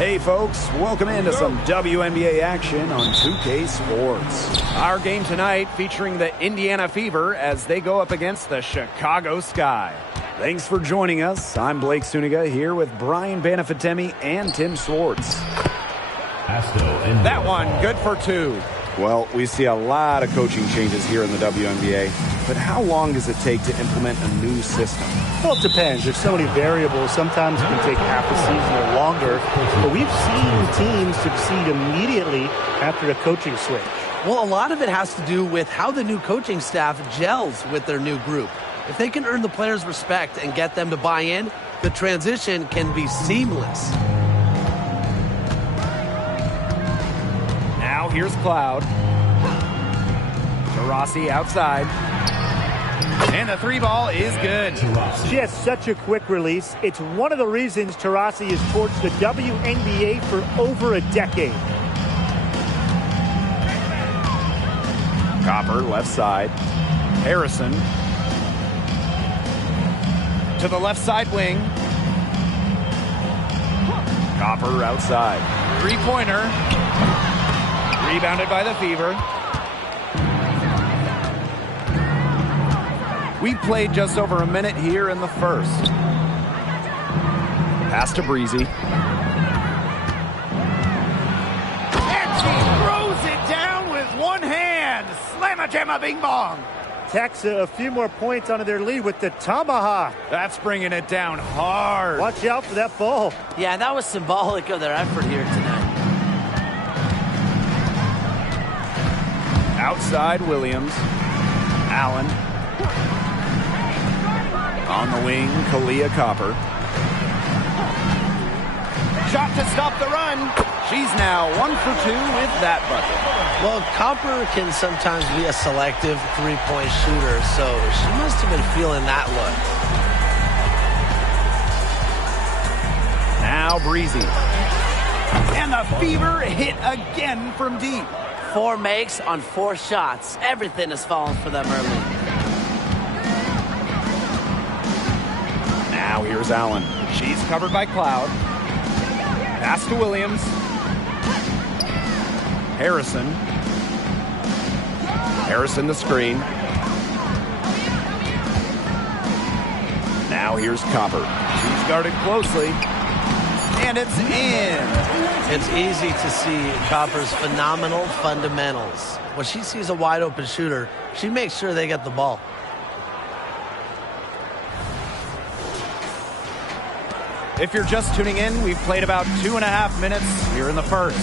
Hey folks, welcome into some WNBA action on 2K Sports. Our game tonight featuring the Indiana Fever as they go up against the Chicago Sky. Thanks for joining us. I'm Blake Suniga here with Brian Banafitemi and Tim Swartz. That one, good for two. Well, we see a lot of coaching changes here in the WNBA, but how long does it take to implement a new system? Well, it depends. There's so many variables. Sometimes it can take half a season or longer, but we've seen teams succeed immediately after the coaching switch. Well, a lot of it has to do with how the new coaching staff gels with their new group. If they can earn the players' respect and get them to buy in, the transition can be seamless. Now here's Cloud. Taurasi outside. And the three ball is good. She has such a quick release. It's one of the reasons Taurasi has torched the WNBA for over a decade. Copper left side. Harrison. To the left side wing. Copper outside. Three-pointer. Rebounded by the Fever. We played just over a minute here in the first. Pass to Breezy. And she throws it down with one hand. Slamma-jamma-bing-bong. Tacks a few more points onto their lead with the tomahawk. That's bringing it down hard. Watch out for that ball. Yeah, that was symbolic of their effort here tonight. Outside Williams. Allen. On the wing, Kalia Copper. Shot to stop the run. She's now 1 for 2 with that bucket. Well, Copper can sometimes be a selective three-point shooter, so she must have been feeling that look. Now Breezy. And the Fever hit again from deep. 4 makes on 4 shots. Everything is falling for them early. Now here's Allen. She's covered by Cloud. Pass to Williams. Harrison. Harrison the screen. Now here's Copper. She's guarded closely. And it's in. It's easy to see Copper's phenomenal fundamentals. When she sees a wide open shooter, she makes sure they get the ball. If you're just tuning in, we've played about 2.5 minutes here in the first.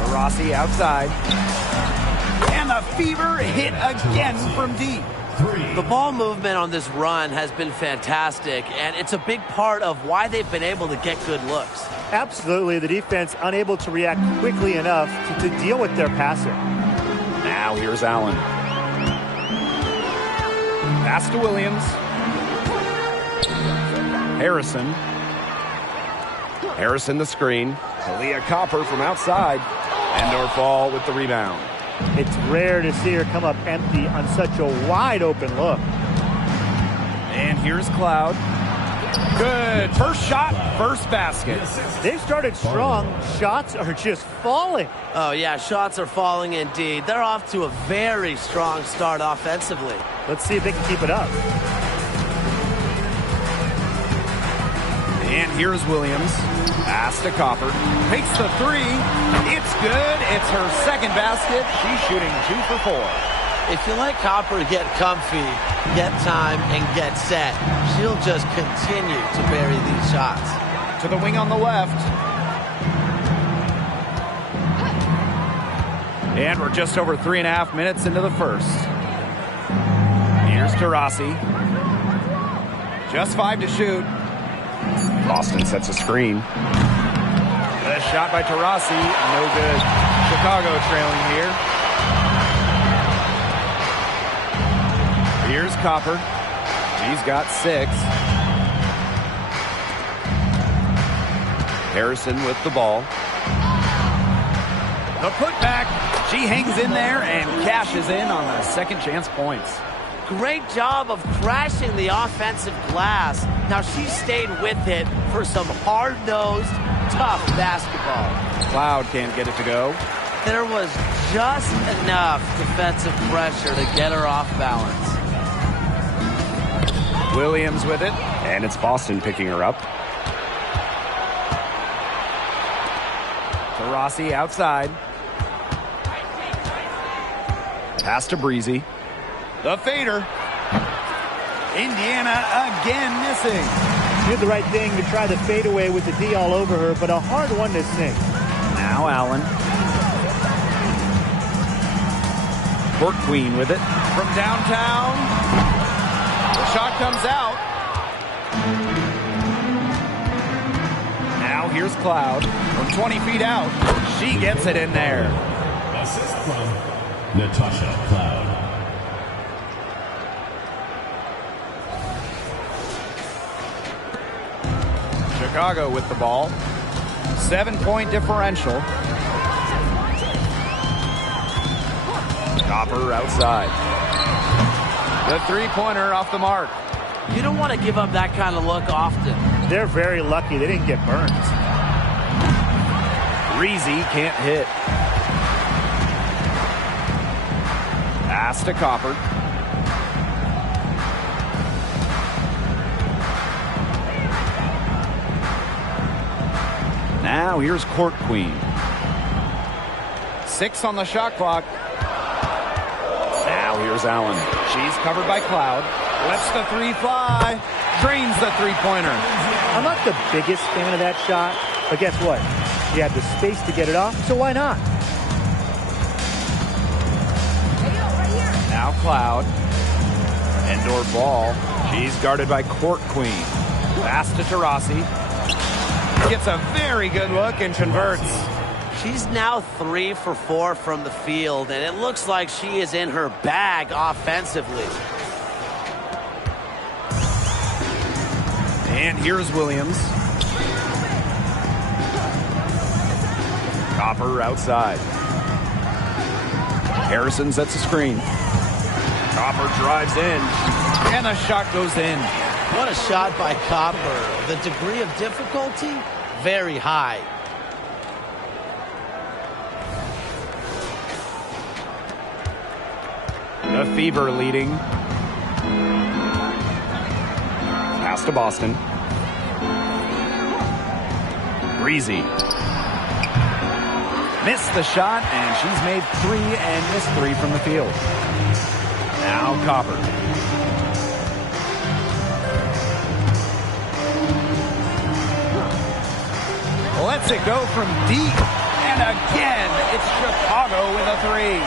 Taurasi outside. And the Fever hit again from deep. The ball movement on this run has been fantastic, and it's a big part of why they've been able to get good looks. Absolutely, the defense unable to react quickly enough to deal with their passing. Now here's Allen. Pass to Williams. Harrison. Harrison the screen. Kalia Copper from outside. Endorf with the rebound. It's rare to see her come up empty on such a wide open look. And here's Cloud. Good. First shot, first basket. They've started strong. Shots are just falling. Oh, yeah, shots are falling indeed. They're off to a very strong start offensively. Let's see if they can keep it up. And here's Williams. Pass to Copper. Takes the three. It's good. It's her second basket. She's shooting 2 for 4. If you let Copper get comfy, get time, and get set, she'll just continue to bury these shots. To the wing on the left. And we're just over 3.5 minutes into the first. Here's Taurasi. Just 5 to shoot. Boston sets a screen. The shot by Taurasi, no good. Chicago trailing here. Here's Copper. She's got 6. Harrison with the ball. The putback. She hangs in there and cashes in on the second chance points. great job of crashing the offensive glass. Now she stayed with it for some hard-nosed, tough basketball. Cloud can't get it to go. There was just enough defensive pressure to get her off balance. Williams with it, and it's Boston picking her up. Taurasi outside. Pass to Breezy. The fader. Indiana again missing. She did the right thing to try the fadeaway with the D all over her, but a hard one to sink. Now Allen. Court Queen with it. From downtown. The shot comes out. Now here's Cloud. From 20 feet out. She gets it in there. Assist from Natasha Cloud. Chicago with the ball. 7-point differential. Copper outside. The three-pointer off the mark. You don't want to give up that kind of look often. They're very lucky they didn't get burned. Breezy can't hit. Pass to Copper. Now here's Court Queen. 6 on the shot clock. Now here's Allen. She's covered by Cloud. Lets the three fly. Drains the three-pointer. I'm not the biggest fan of that shot, but guess what? She had the space to get it off, so why not? Now Cloud. Indoor ball. She's guarded by Court Queen. Pass to Taurasi. Gets a very good look and converts. She's now 3 for 4 from the field, and it looks like she is in her bag offensively. And here's Williams. Copper outside. Harrison sets a screen. Copper drives in, and the shot goes in. What a shot by Copper. The degree of difficulty, very high. The Fever leading. Pass to Boston. Breezy. Missed the shot, and she's made 3 and missed 3 from the field. Now Copper. Lets it go from deep. And again, it's Chicago with a 3.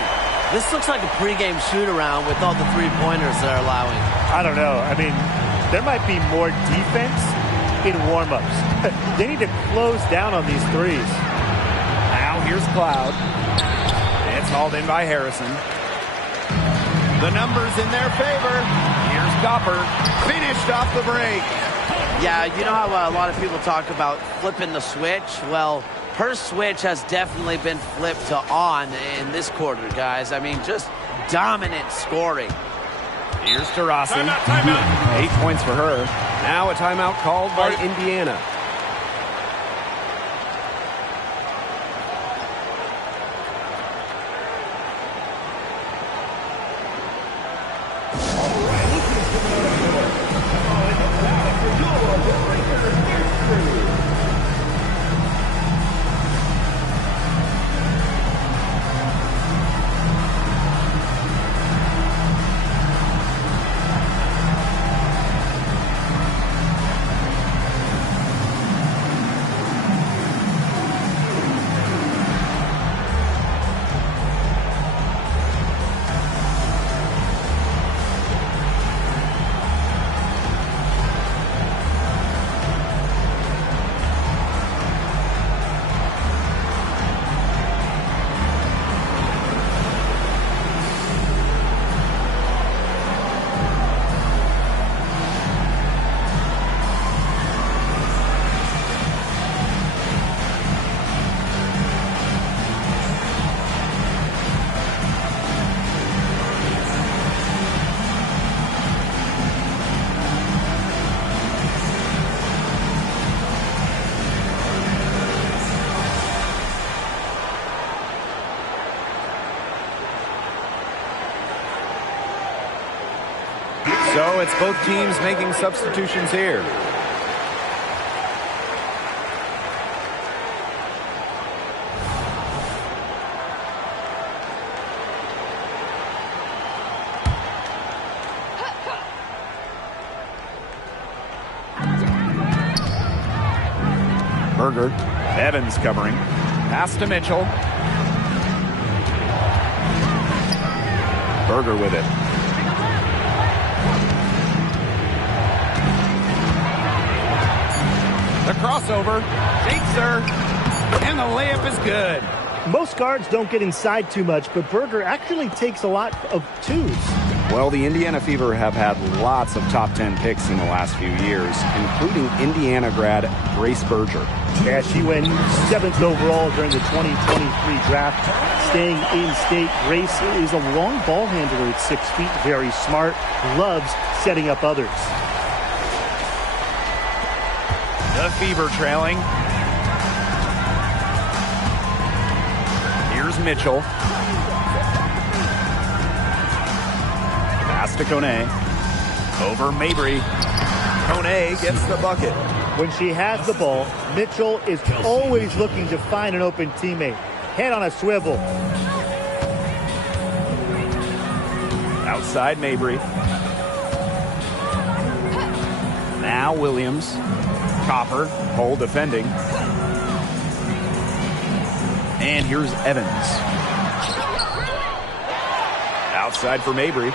This looks like a pregame shoot-around with all the three-pointers they're allowing. I don't know. I mean, there might be more defense in warm-ups. They need to close down on these threes. Now here's Cloud. It's hauled in by Harrison. The numbers in their favor. Here's Copper. Finished off the break. Yeah, you know how a lot of people talk about flipping the switch? Well, her switch has definitely been flipped to on in this quarter, guys. I mean, just dominant scoring. Here's Taurasi. Timeout. 8 points for her. Now a timeout called by Indiana. So it's both teams making substitutions here. Berger. Evans covering. Pass to Mitchell. Berger with it. The crossover. Takes her. And the layup is good. Most guards don't get inside too much, but Berger actually takes a lot of twos. Well, the Indiana Fever have had lots of top 10 picks in the last few years, including Indiana grad Grace Berger. Yeah, she went 7th overall during the 2023 draft. Staying in state, Grace is a long ball handler at 6 feet, very smart, loves setting up others. The Fever trailing. Here's Mitchell. Pass to Kone. Over Mabry. Kone gets the bucket. When she has the ball, Mitchell is always looking to find an open teammate. Head on a swivel. Outside Mabry. Now Williams. Copper, Cole defending. And here's Evans. Outside for Mabry.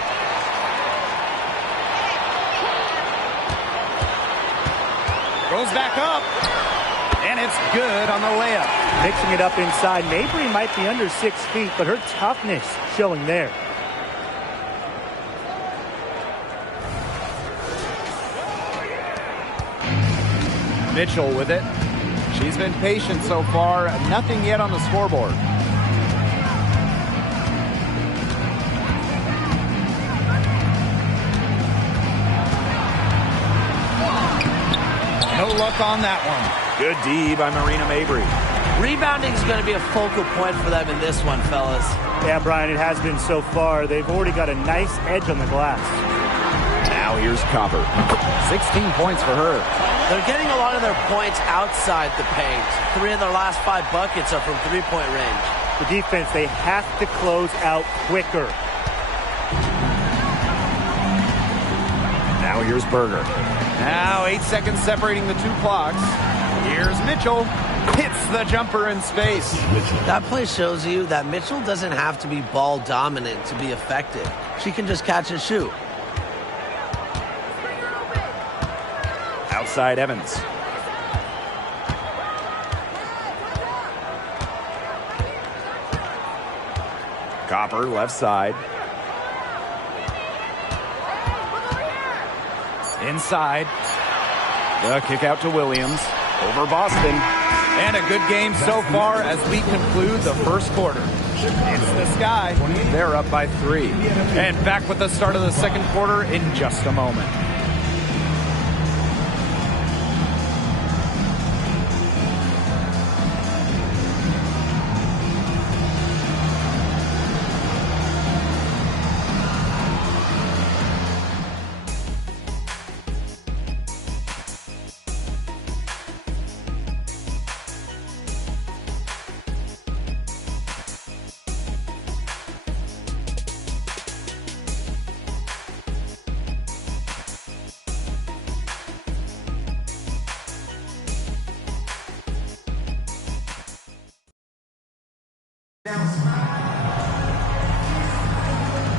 Goes back up. And it's good on the layup. Mixing it up inside. Mabry might be under 6 feet, but her toughness showing there. Mitchell with it. She's been patient so far. Nothing yet on the scoreboard. No luck on that one. Good D by Marina Mabry. Rebounding is going to be a focal point for them in this one, fellas. Yeah, Brian, it has been so far. They've already got a nice edge on the glass. Now here's Copper. 16 points for her. They're getting a lot of their points outside the paint. 3 of their last 5 buckets are from three-point range. The defense, they have to close out quicker. Now here's Berger. Now 8 seconds separating the two clocks. Here's Mitchell. Hits the jumper in space. That play shows you that Mitchell doesn't have to be ball dominant to be effective. She can just catch and shoot. Outside Evans. Copper left side. Inside. The kick out to Williams. Over Boston. And a good game so far as we conclude the first quarter. It's the Sky. They're up by 3. And back with the start of the second quarter in just a moment.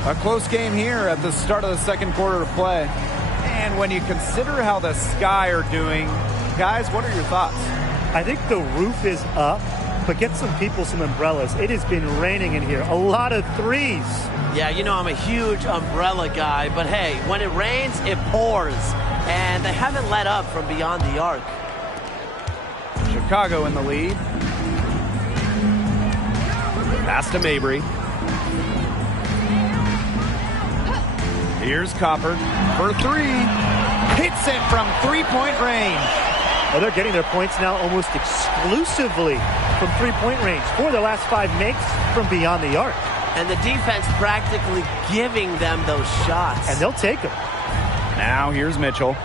A close game here at the start of the second quarter of play. And when you consider how the Sky are doing, guys, what are your thoughts? I think the roof is up, but get some people some umbrellas. It has been raining in here. A lot of threes. Yeah, you know I'm a huge umbrella guy, but hey, when it rains, it pours. And they haven't let up from beyond the arc. Chicago in the lead. Pass to Mabry. Here's Copper for 3. Hits it from three-point range. Well, they're getting their points now almost exclusively from three-point range. 4 of their last 5 makes from beyond the arc. And the defense practically giving them those shots. And they'll take them. Now here's Mitchell.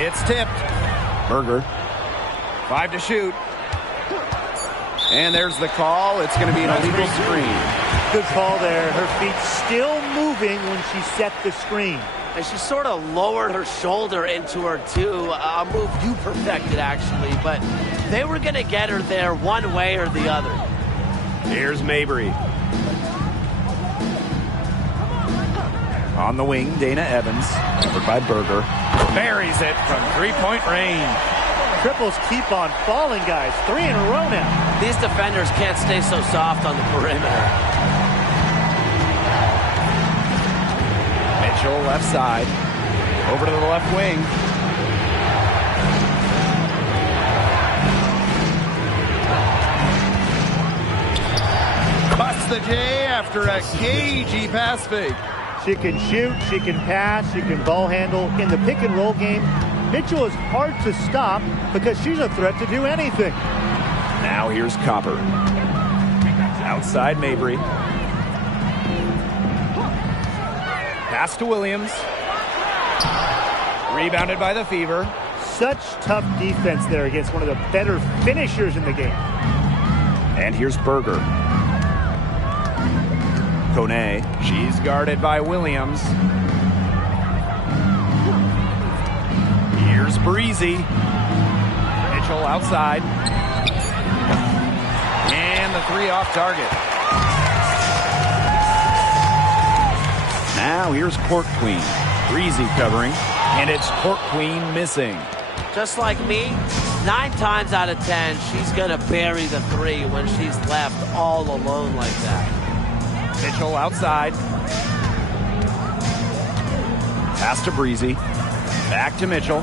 It's tipped. Berger. 5 to shoot. And there's the call. It's going to be an illegal screen. Good call there. Her feet still moving when she set the screen. And she sort of lowered her shoulder into her, too. A move you perfected, actually. But they were going to get her there one way or the other. Here's Mabry. On the wing, Dana Evans. Covered by Berger. Buries it from three-point range. Triples keep on falling, guys. 3 in a row now. These defenders can't stay so soft on the perimeter. Mitchell left side. Over to the left wing. Busts the J after a cagey pass fake. She can shoot, she can pass, she can ball handle. In the pick and roll game, Mitchell is hard to stop because she's a threat to do anything. Now here's Copper. Outside Mabry. Pass to Williams. Rebounded by the Fever. Such tough defense there against one of the better finishers in the game. And here's Berger. Kone. She's guarded by Williams. Here's Breezy. Mitchell outside. And the 3 off target. Now here's Court Queen. Breezy covering. And it's Court Queen missing. Just like me, 9 times out of 10, she's going to bury the 3 when she's left all alone like that. Mitchell outside. Pass to Breezy. Back to Mitchell.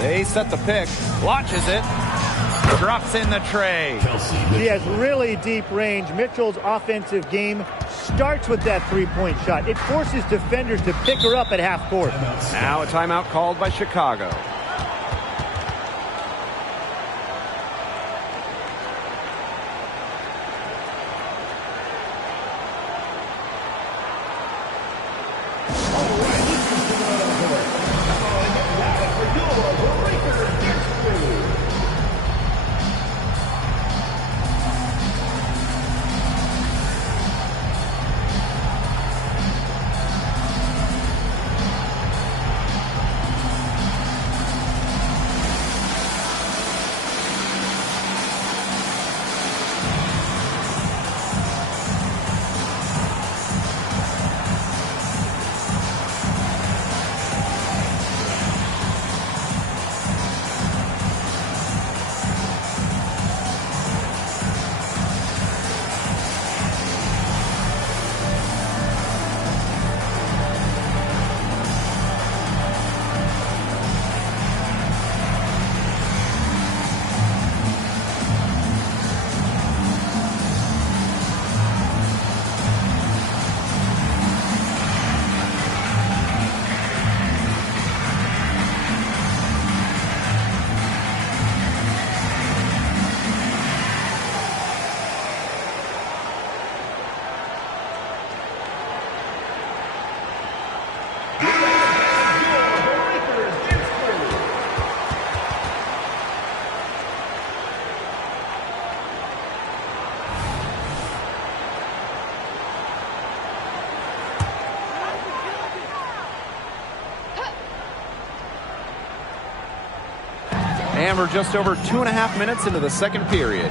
They set the pick. Launches it. Drops in the tray. She has really deep range. Mitchell's offensive game starts with that three-point shot. It forces defenders to pick her up at half court. Now a timeout called by Chicago. And we're just over 2.5 minutes into the second period.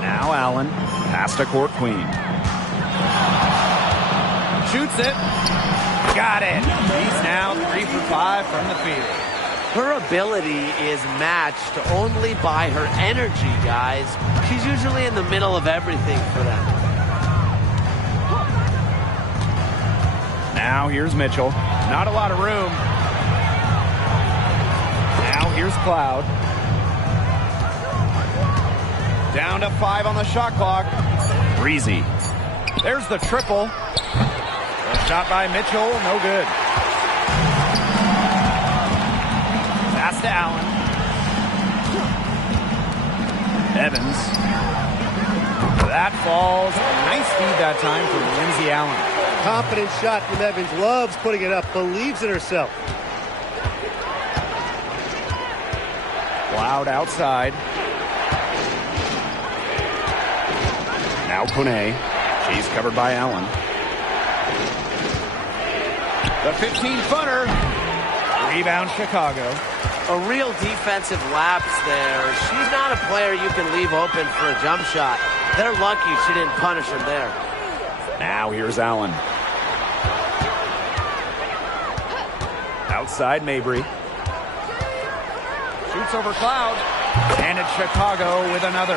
Now Allen. Pass to Court Queen. Shoots it. Got it. He's now 3 for 5 from the field. Her ability is matched only by her energy, guys. She's usually in the middle of everything for them. Now here's Mitchell. Not a lot of room. Now here's Cloud. Down to 5 on the shot clock. Breezy. There's the triple. A shot by Mitchell, no good. Pass to Allen. Evans. That falls. Nice feed that time from Lindsay Allen. Confident shot from Evans. Loves putting it up. Believes in herself. Cloud outside. Now Kone. She's covered by Allen. The 15-footer. Rebound Chicago. A real defensive lapse there. She's not a player you can leave open for a jump shot. They're lucky she didn't punish him there. Now here's Allen. Outside Mabry. Shoots over Cloud. And it's Chicago with another.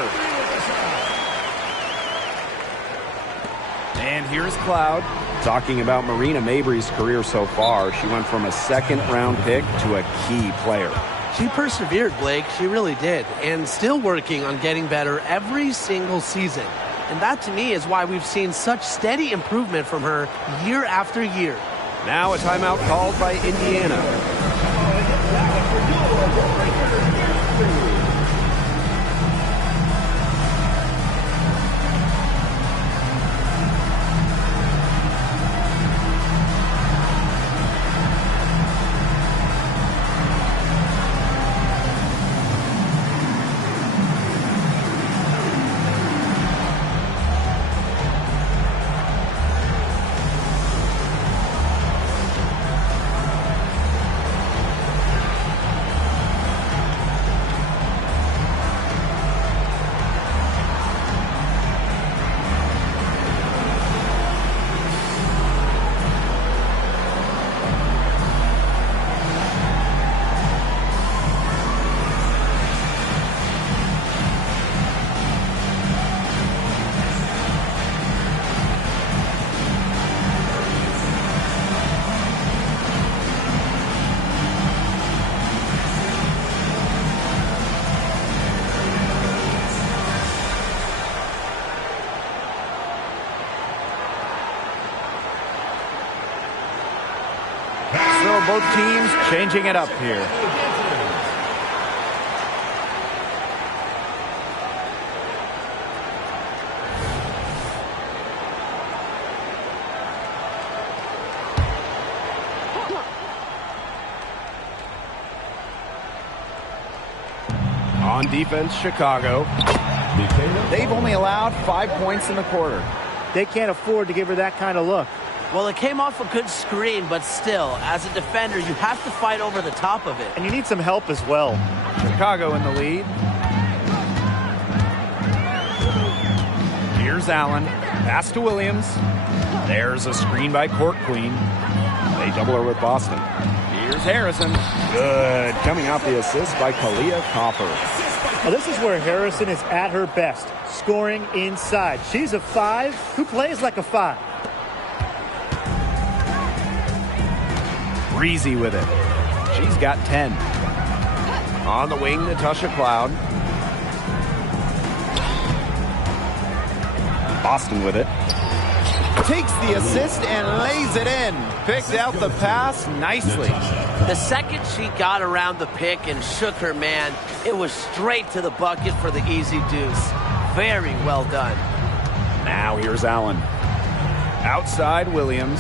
And here's Cloud. Talking about Marina Mabry's career so far, she went from a second-round pick to a key player. She persevered, Blake. She really did. And still working on getting better every single season. And that, to me, is why we've seen such steady improvement from her year after year. Now a timeout called by Indiana. So both teams changing it up here. On defense, Chicago. They've only allowed 5 points in the quarter. They can't afford to give her that kind of look. Well, it came off a good screen, but still, as a defender, you have to fight over the top of it. And you need some help as well. Chicago in the lead. Here's Allen. Pass to Williams. There's a screen by Court Queen. They double her with Boston. Here's Harrison. Good. Coming off the assist by Kalia Copper. Well, this is where Harrison is at her best, scoring inside. She's a 5 who plays like a 5. Breezy with it. She's got 10. On the wing, Natasha Cloud. Boston with it. Takes the assist and lays it in. Picked out the pass nicely. The second she got around the pick and shook her man, it was straight to the bucket for the easy deuce. Very well done. Now here's Allen. Outside Williams.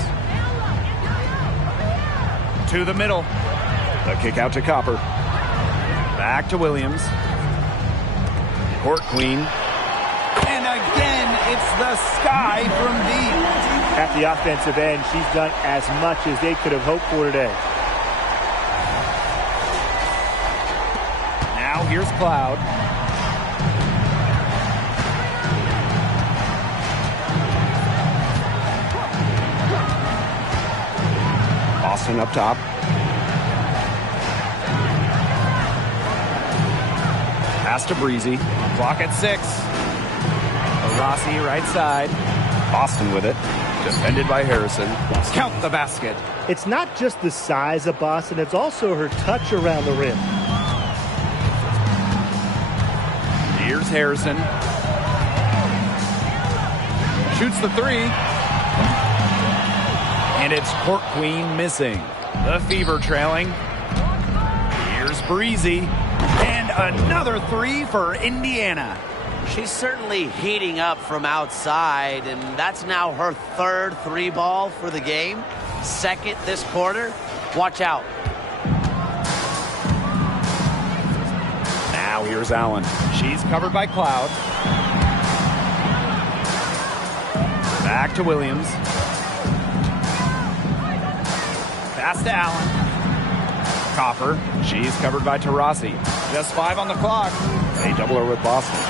To the middle. The kick out to Copper. Back to Williams. Court Queen. And again, it's the sky from deep. At the offensive end, she's done as much as they could have hoped for today. Now here's Cloud. Boston up top. Pass to Breezy. Clock at 6. Rossi right side. Boston with it. Defended by Harrison. Count the basket. It's not just the size of Boston, it's also her touch around the rim. Here's Harrison. Shoots the 3. And it's Court Queen missing. The Fever trailing. Here's Breezy. And another 3 for Indiana. She's certainly heating up from outside, and that's now her third three ball for the game. Second this quarter. Watch out. Now here's Allen. She's covered by Cloud. Back to Williams. Pass to Allen. Copper. She's covered by Taurasi. Just 5 on the clock. They double her with Boston.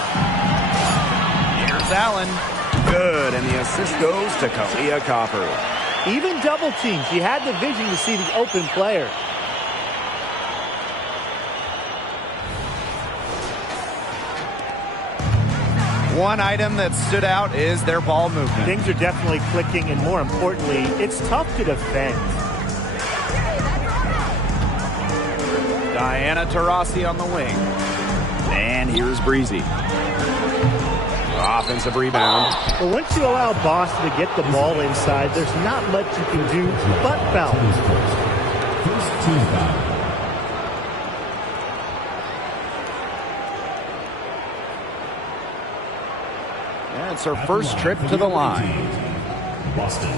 Here's Allen. Good, and the assist goes to Kalia Copper. Even double team. She had the vision to see the open player. One item that stood out is their ball movement. Things are definitely clicking, and more importantly, it's tough to defend. Diana Taurasi on the wing. And here's Breezy. Offensive rebound. But once you allow Boston to get the ball inside, there's not much you can do but foul. First team foul. Yeah, it's her first trip to the line. Boston.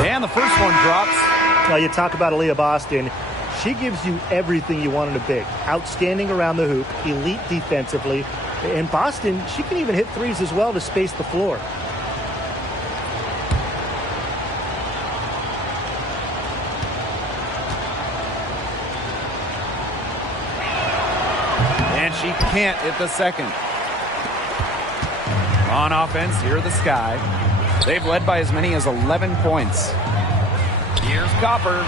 And the first one drops. Well, you talk about Aaliyah Boston. She gives you everything you want in a big. Outstanding around the hoop, elite defensively. In Boston, she can even hit threes as well to space the floor. And she can't hit the second. On offense, here are the Sky. They've led by as many as 11 points. Here's Copper.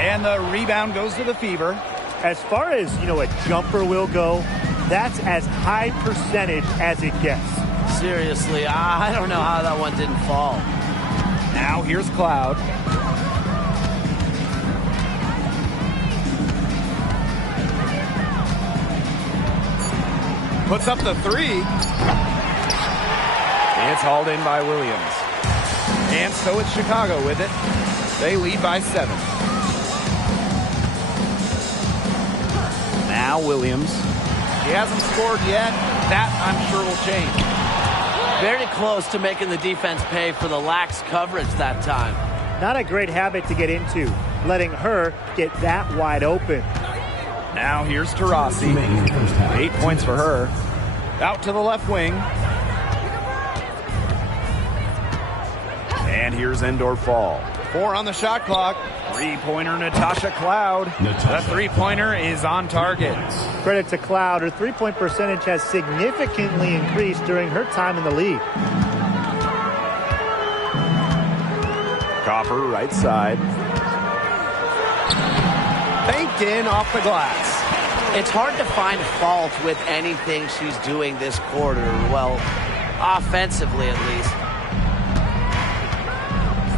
And the rebound goes to the Fever. As far as, a jumper will go, that's as high percentage as it gets. Seriously, I don't know how that one didn't fall. Now here's Cloud. Puts up the three. It's hauled in by Williams. And so it's Chicago with it. They lead by 7. Now Williams. He hasn't scored yet. That, I'm sure, will change. Very close to making the defense pay for the lax coverage that time. Not a great habit to get into, letting her get that wide open. Now here's Taurasi. 8 points for her. Out to the left wing. And here's Endor Fall. 4 on the shot clock. Three-pointer Natasha Cloud. The three-pointer is on target. Credit to Cloud. Her three-point percentage has significantly increased during her time in the league. Copper, right side. Banked in off the glass. It's hard to find fault with anything she's doing this quarter. Well, offensively at least.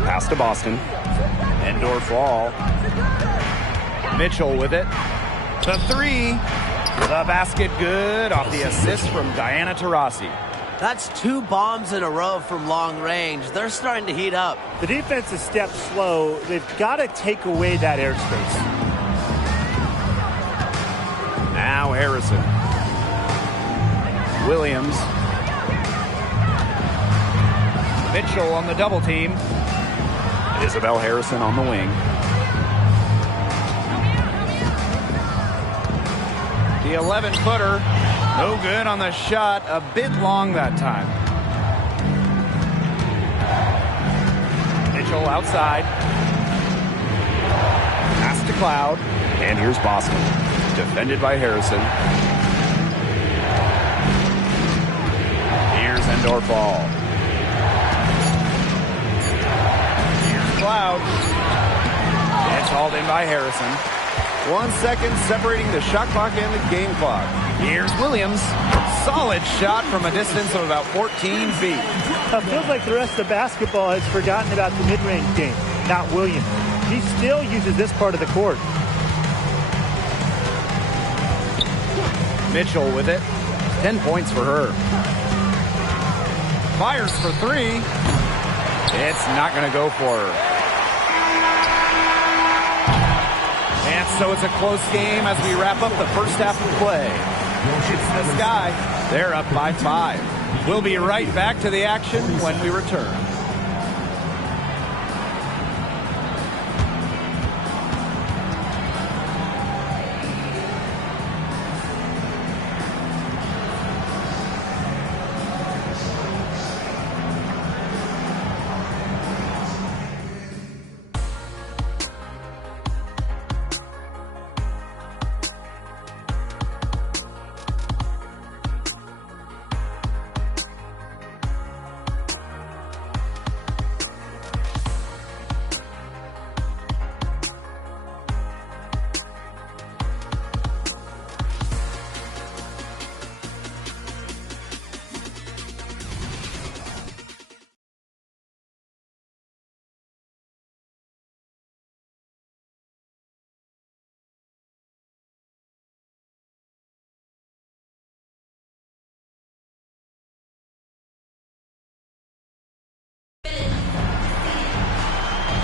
Pass to Boston. Endor Fall. Mitchell with it. The three. The basket good off the assist from Diana Taurasi. That's 2 bombs in a row from long range. They're starting to heat up. The defense is stepped slow. They've got to take away that airspace. Now Harrison. Williams. Mitchell on the double team. Isabel Harrison on the wing. The 11-footer, no good on the shot, a bit long that time. Mitchell outside. Pass to Cloud, and here's Boston. Defended by Harrison. Here's Endor Fall. Cloud. It's hauled in by Harrison. 1 second separating the shot clock and the game clock. Here's Williams. Solid shot from a distance of about 14 feet. It feels like the rest of basketball has forgotten about the mid-range game, not Williams. He still uses this part of the court. Mitchell with it. 10 points for her. Fires for three. It's not going to go for her. And so it's a close game as we wrap up the first half of play. It's the Sky. They're up by 5. We'll be right back to the action when we return.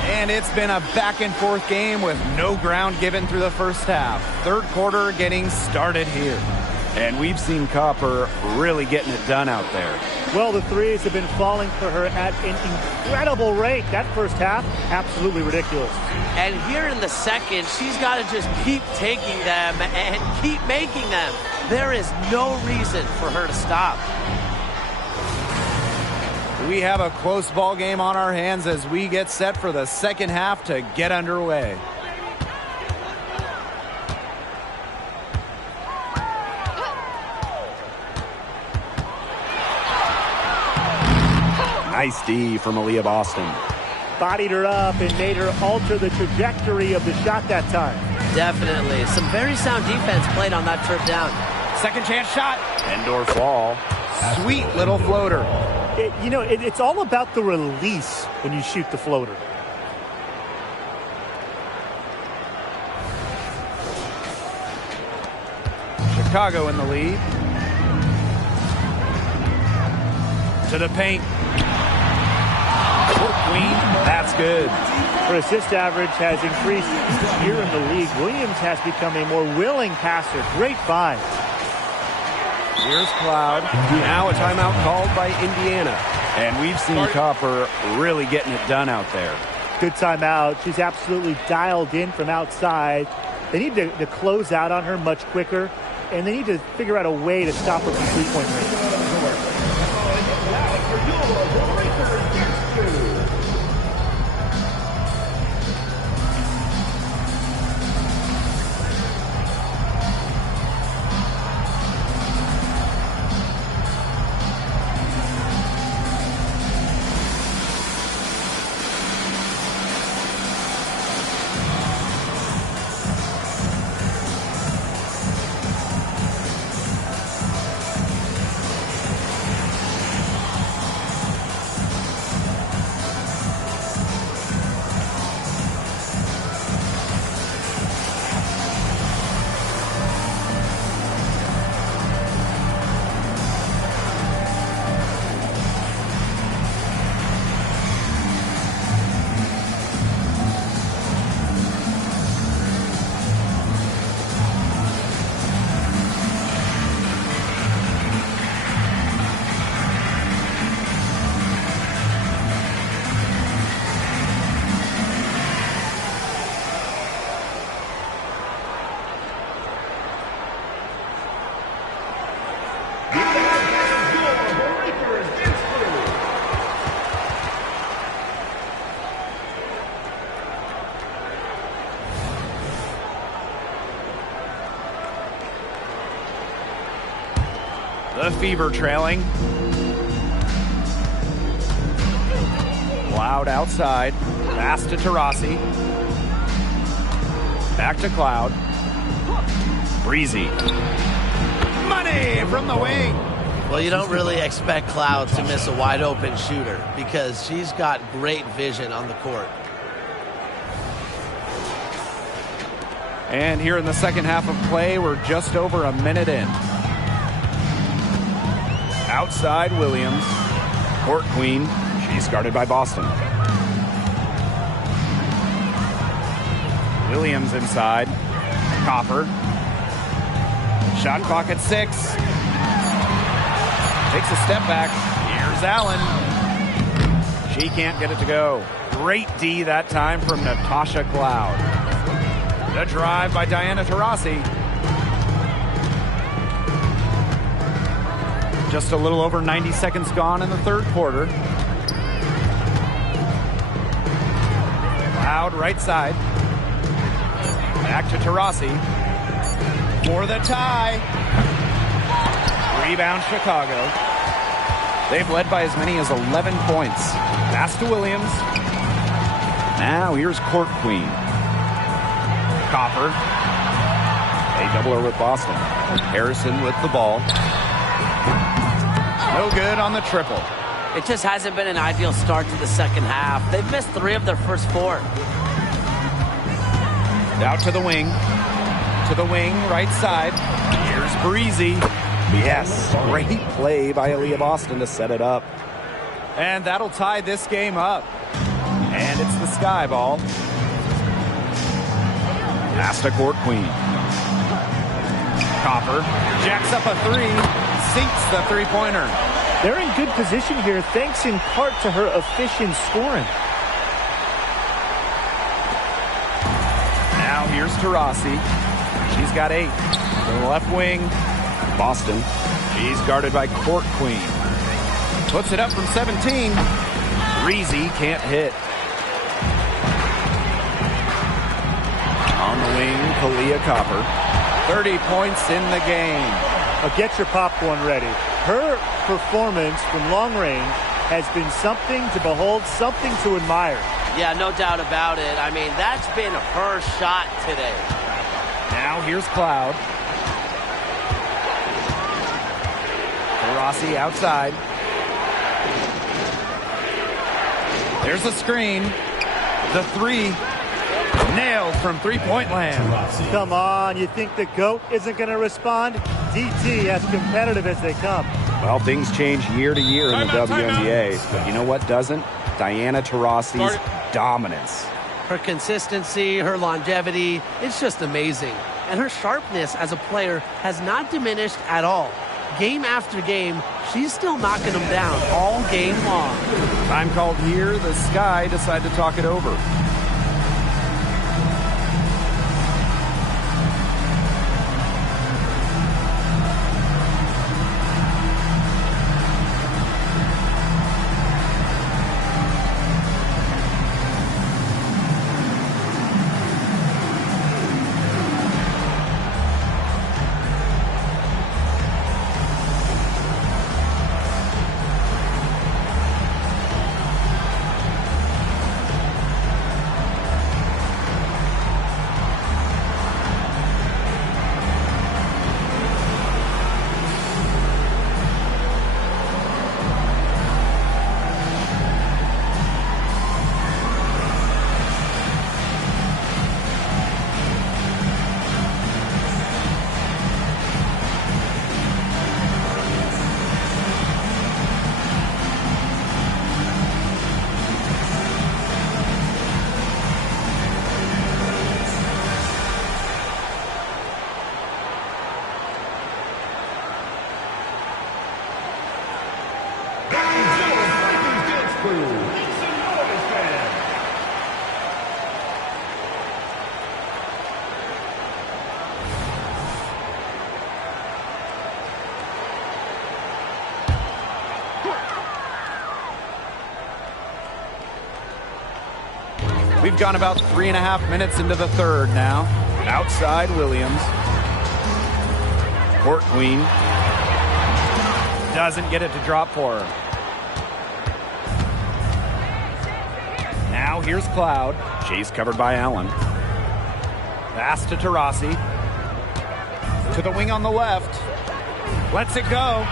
And it's been a back-and-forth game with no ground given through the first half. Third quarter getting started here. And we've seen Copper really getting it done out there. Well, the threes have been falling for her at an incredible rate. That first half, absolutely ridiculous. And here in the second, she's got to just keep taking them and keep making them. There is no reason for her to stop. We have a close ball game on our hands as we get set for the second half to get underway. Nice D from Aaliyah Boston. Bodied her up and made her alter the trajectory of the shot that time. Definitely. Some very sound defense played on that trip down. Second chance shot. Indoor fall. Sweet little floater. It's all about the release when you shoot the floater. Chicago in the lead. To the paint. Queen, that's good. Her assist average has increased each year in the league. Williams has become a more willing passer. Great find. Here's Cloud. Now a timeout called by Indiana. And we've seen Copper really getting it done out there. Good timeout. She's absolutely dialed in from outside. They need to close out on her much quicker, and they need to figure out a way to stop her from three-point range. The Fever trailing. Cloud outside. Pass to Taurasi. Back to Cloud. Breezy. Money from the wing. Well, you don't really expect Cloud to miss a wide open shooter because she's got great vision on the court. And here in the second half of play, we're just over a minute in. Outside Williams. Court Queen. She's guarded by Boston. Williams inside. Copper. Shot clock at 6. Takes a step back. Here's Allen. She can't get it to go. Great D that time from Natasha Cloud. The drive by Diana Taurasi. Just a little over 90 seconds gone in the third quarter. Cloud right side. Back to Taurasi for the tie. Rebound Chicago. They've led by as many as 11 points. Pass to Williams. Now here's Court Queen. Copper. They double her with Boston. Harrison with the ball. No good on the triple. It just hasn't been an ideal start to the second half. They've missed 3 of their first 4. Out to the wing. To the wing, right side. Here's Breezy. Yes, great play by Aaliyah Boston to set it up. And that'll tie this game up. And it's the Sky ball. Pass to Court Queen. Copper jacks up a 3. Sinks the three-pointer. They're in good position here, thanks in part to her efficient scoring. Now here's Taurasi. She's got 8. To the left wing. Boston. She's guarded by Court Queen. Puts it up from 17. Breezy can't hit. On the wing, Kalia Copper. 30 points in the game. Now get your popcorn ready. Her performance from long range has been something to behold, something to admire. Yeah, no doubt about it. I mean, that's been her shot today. Now here's Cloud. Taurasi outside. There's a screen. The 3. Nailed from three-point land. Come on, you think the GOAT isn't going to respond? DT as competitive as they come. Well, things change year to year in the WNBA. But you know what doesn't? Diana Taurasi's dominance. Her consistency, her longevity, it's just amazing. And her sharpness as a player has not diminished at all. Game after game, she's still knocking them down all game long. Time called here. The Sky decide to talk it over. We've gone about 3.5 minutes into the third now. Outside Williams. Court Queen. Doesn't get it to drop for her. Now here's Cloud. She's covered by Allen. Pass to Taurasi. To the wing on the left. Lets it go.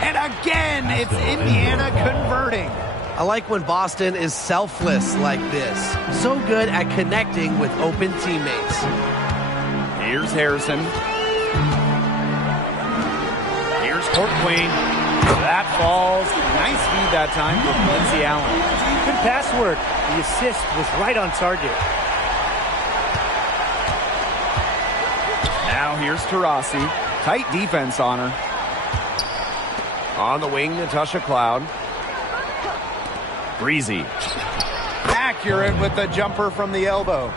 And again, it's Indiana converting. I like when Boston is selfless like this. So good at connecting with open teammates. Here's Harrison. Here's Court Queen. That falls. Nice feed that time from Lindsay Allen. Good pass work. The assist was right on target. Now here's Taurasi. Tight defense on her. On the wing, Natasha Cloud. Breezy. Accurate with the jumper from the elbow.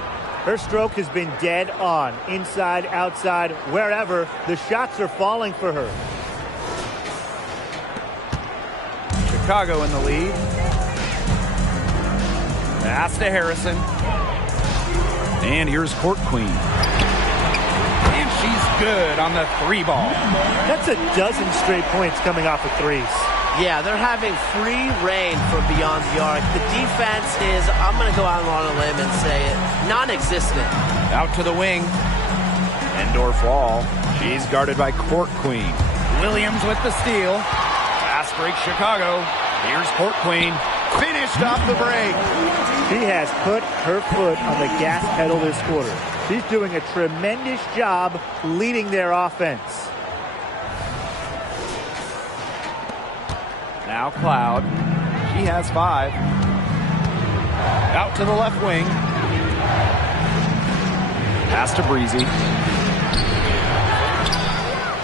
Her stroke has been dead on. Inside, outside, wherever. The shots are falling for her. Chicago in the lead. Pass to Harrison. And here's Court Queen. And she's good on the three ball. That's a dozen straight points coming off of threes. Yeah, they're having free reign from beyond the arc. The defense is, I'm going to go out on a limb and say it, non-existent. Out to the wing. Indoor fall. She's guarded by Court Queen. Williams with the steal. Fast break Chicago. Here's Court Queen. Finished off the break. She has put her foot on the gas pedal this quarter. She's doing a tremendous job leading their offense. Now Cloud. She has 5. Out to the left wing. Pass to Breezy.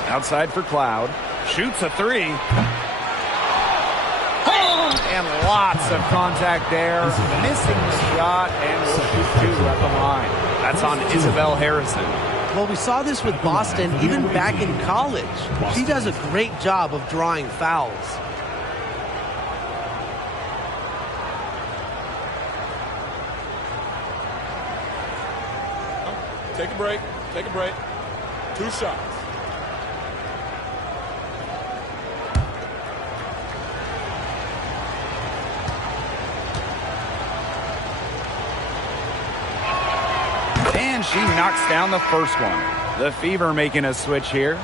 Outside for Cloud. Shoots a 3. And lots of contact there. Missing the shot and will shoot 2 at the line. That's on Isabel Harrison. Well, we saw this with Boston even back in college. She does a great job of drawing fouls. Take a break. Take a break. 2 shots. And she knocks down the first one. The Fever making a switch here.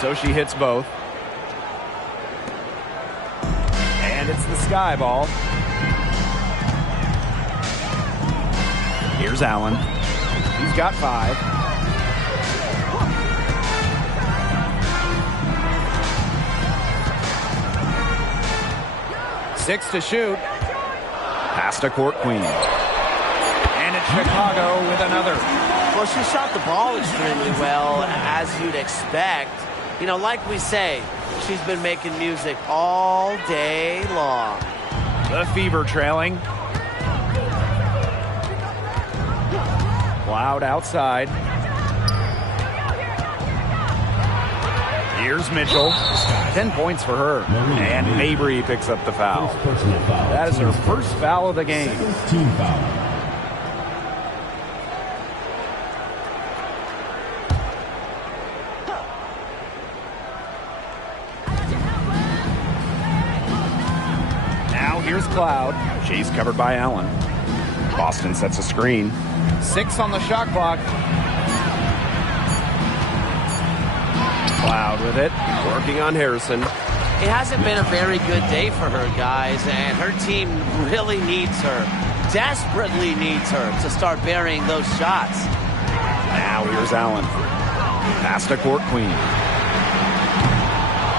So she hits both. And it's the sky ball. Here's Allen. He's got 5. Six to shoot. Pass to Court Queen. And it's Chicago with another. Well, she shot the ball extremely well, as you'd expect. You know, like we say, she's been making music all day long. The Fever trailing. Cloud outside. Here's Mitchell. 10 points for her. And Mabry picks up the foul. That is her first foul of the game. Team foul. Here's Cloud. She's covered by Allen. Boston sets a screen. 6 on the shot clock. Cloud with it. Working on Harrison. It hasn't been a very good day for her, guys, and her team really needs her. Desperately needs her to start burying those shots. Now here's Allen. Pass to Court Queen.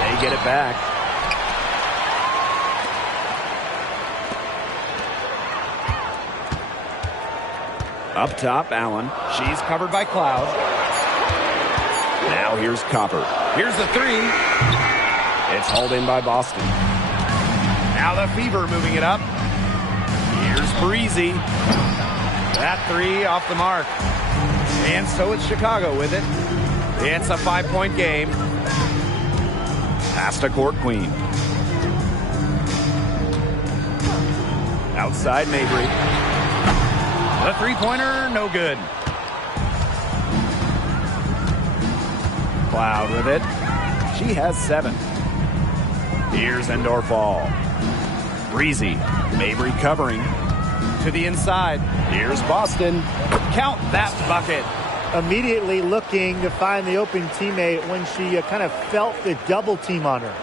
They get it back. Up top, Allen. She's covered by Cloud. Now here's Copper. Here's the 3. It's hauled in by Boston. Now the Fever moving it up. Here's Breezy. That 3 off the mark. And so it's Chicago with it. It's a 5-point game. Pass to Court Queen. Outside Mabry. The 3-pointer, no good. Cloud with it. She has 7. Here's Endor Fall. Breezy. Mabry covering. To the inside. Here's Boston. Count that bucket. Immediately looking to find the open teammate when she kind of felt the double team on her.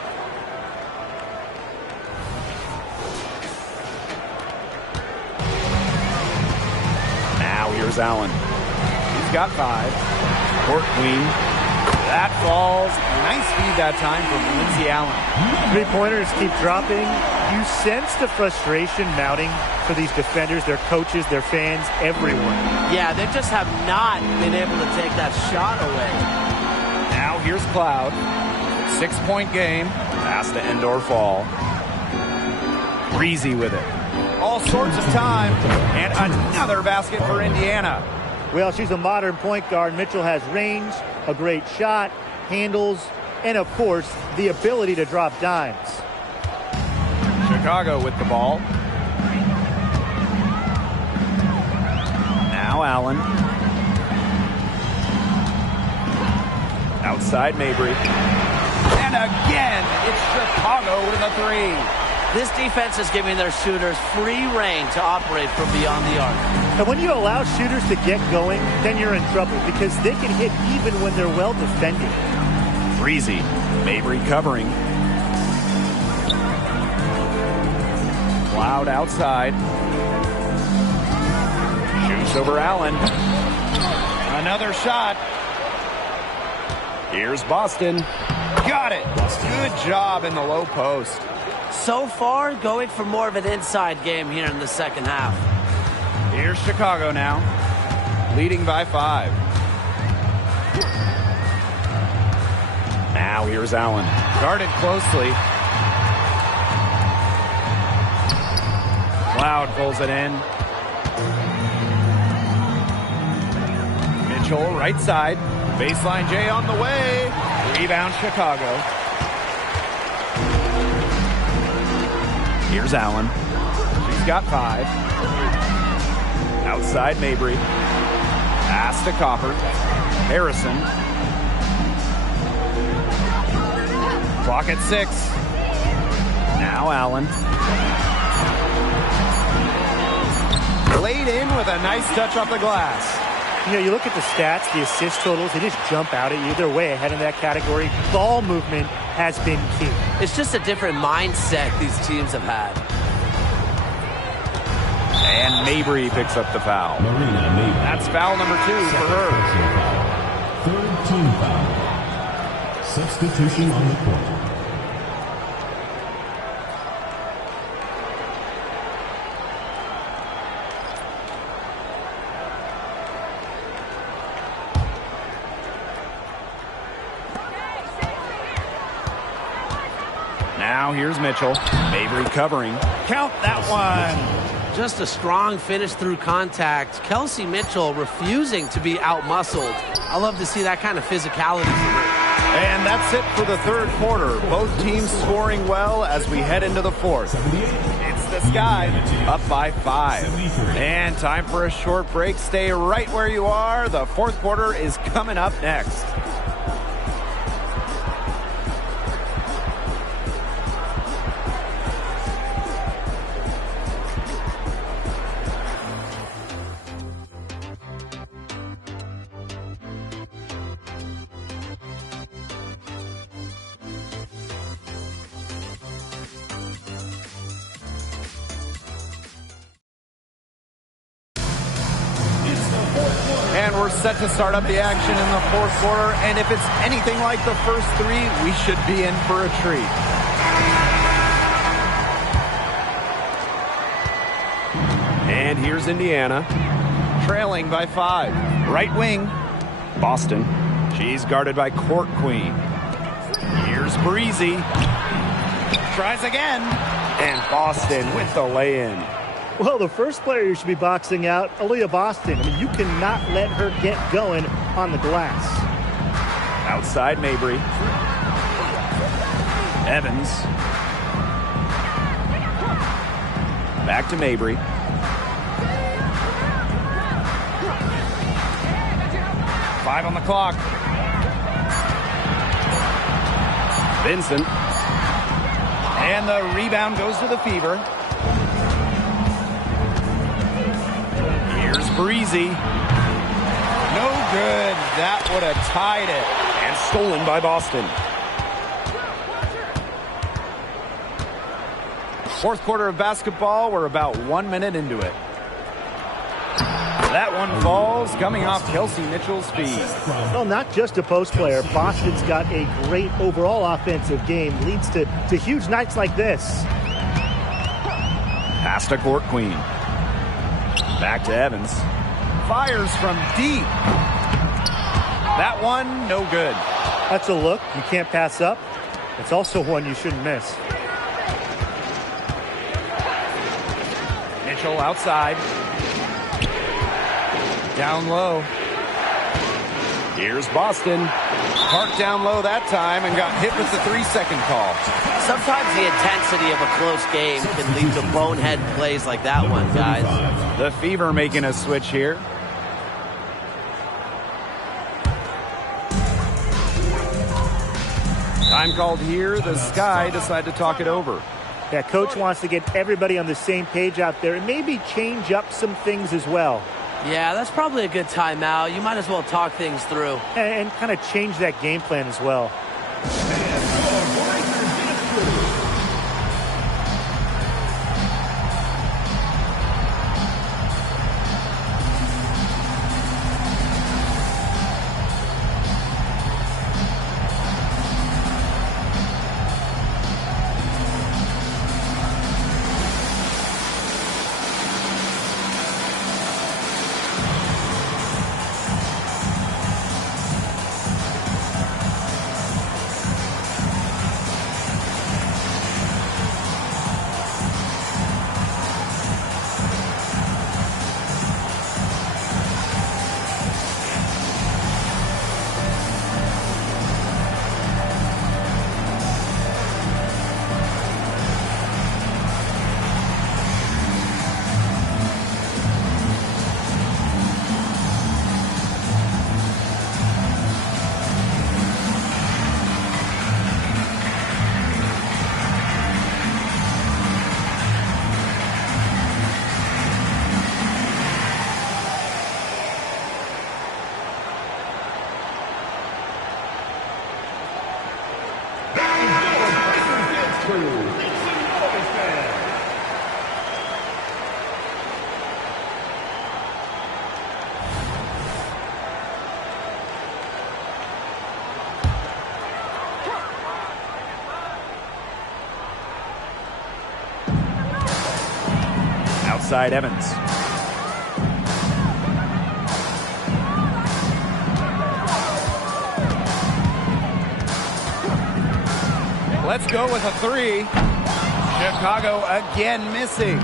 Now here's Allen. He's got 5. Court Queen. That falls. Nice feed that time from Lindsay Allen. 3-pointers keep dropping. You sense the frustration mounting for these defenders, their coaches, their fans, everyone. Yeah, they just have not been able to take that shot away. Now here's Cloud. 6-point game. Pass to end or fall. Breezy with it. All sorts of time. And another basket for Indiana. Well, she's a modern point guard. Mitchell has range, a great shot, handles, and of course, the ability to drop dimes. Chicago with the ball. Now Allen. Outside Mabry. And again, it's Chicago with a 3. This defense is giving their shooters free reign to operate from beyond the arc. And when you allow shooters to get going, then you're in trouble because they can hit even when they're well defended. Breezy. Mabry covering. Cloud outside. Shoots over Allen. Another shot. Here's Boston. Got it. Good job in the low post. So far, going for more of an inside game here in the second half. Here's Chicago now, leading by 5. Now here's Allen, guarded closely. Cloud pulls it in. Mitchell, right side. Baseline J on the way. Rebound Chicago. Here's Allen. She's got 5. Outside Mabry. Pass to Copper. Harrison. Clock at 6. Now Allen. Laid in with a nice touch off the glass. You know, you look at the stats, the assist totals, they just jump out at you. They're way ahead in that category. Ball movement has been key. It's just a different mindset these teams have had. And Mabry picks up the foul. That's foul number 2 for her. Third team foul. Substitution on the court. Now here's Mitchell. Mabry covering. Count that one. Just a strong finish through contact. Kelsey Mitchell refusing to be outmuscled. I love to see that kind of physicality from her. And that's it for the third quarter. Both teams scoring well as we head into the fourth. It's the Sky up by 5. And time for a short break. Stay right where you are. The fourth quarter is coming up next. And we're set to start up the action in the fourth quarter. And if it's anything like the first 3, we should be in for a treat. And here's Indiana, trailing by 5. Right wing, Boston. She's guarded by Court Queen. Here's Breezy. Tries again. And Boston with the lay-in. Well, the first player you should be boxing out, Aaliyah Boston. I mean, you cannot let her get going on the glass. Outside Mabry. Evans. Back to Mabry. Five on the clock. Vincent. And the rebound goes to the Fever. Here's Breezy. No good. That would have tied it. And stolen by Boston. Fourth quarter of basketball. We're about 1 minute into it. That one falls, coming off Kelsey Mitchell's feet. Well, not just a post player. Boston's got a great overall offensive game. Leads to huge nights like this. Pass to Court Queen. Back to Evans. Fires from deep. That one, no good. That's a look you can't pass up. It's also one you shouldn't miss. Mitchell outside. Down low. Here's Boston. Parked down low that time and got hit with the 3-second call. Sometimes the intensity of a close game can lead to bonehead plays like that one, guys. The Fever making a switch here. Time called here. The Sky decide to talk it over. Yeah, coach wants to get everybody on the same page out there and maybe change up some things as well. Yeah, that's probably a good timeout. You might as well talk things through. And kind of change that game plan as well. Outside Evans. Let's go with a three. Chicago again missing.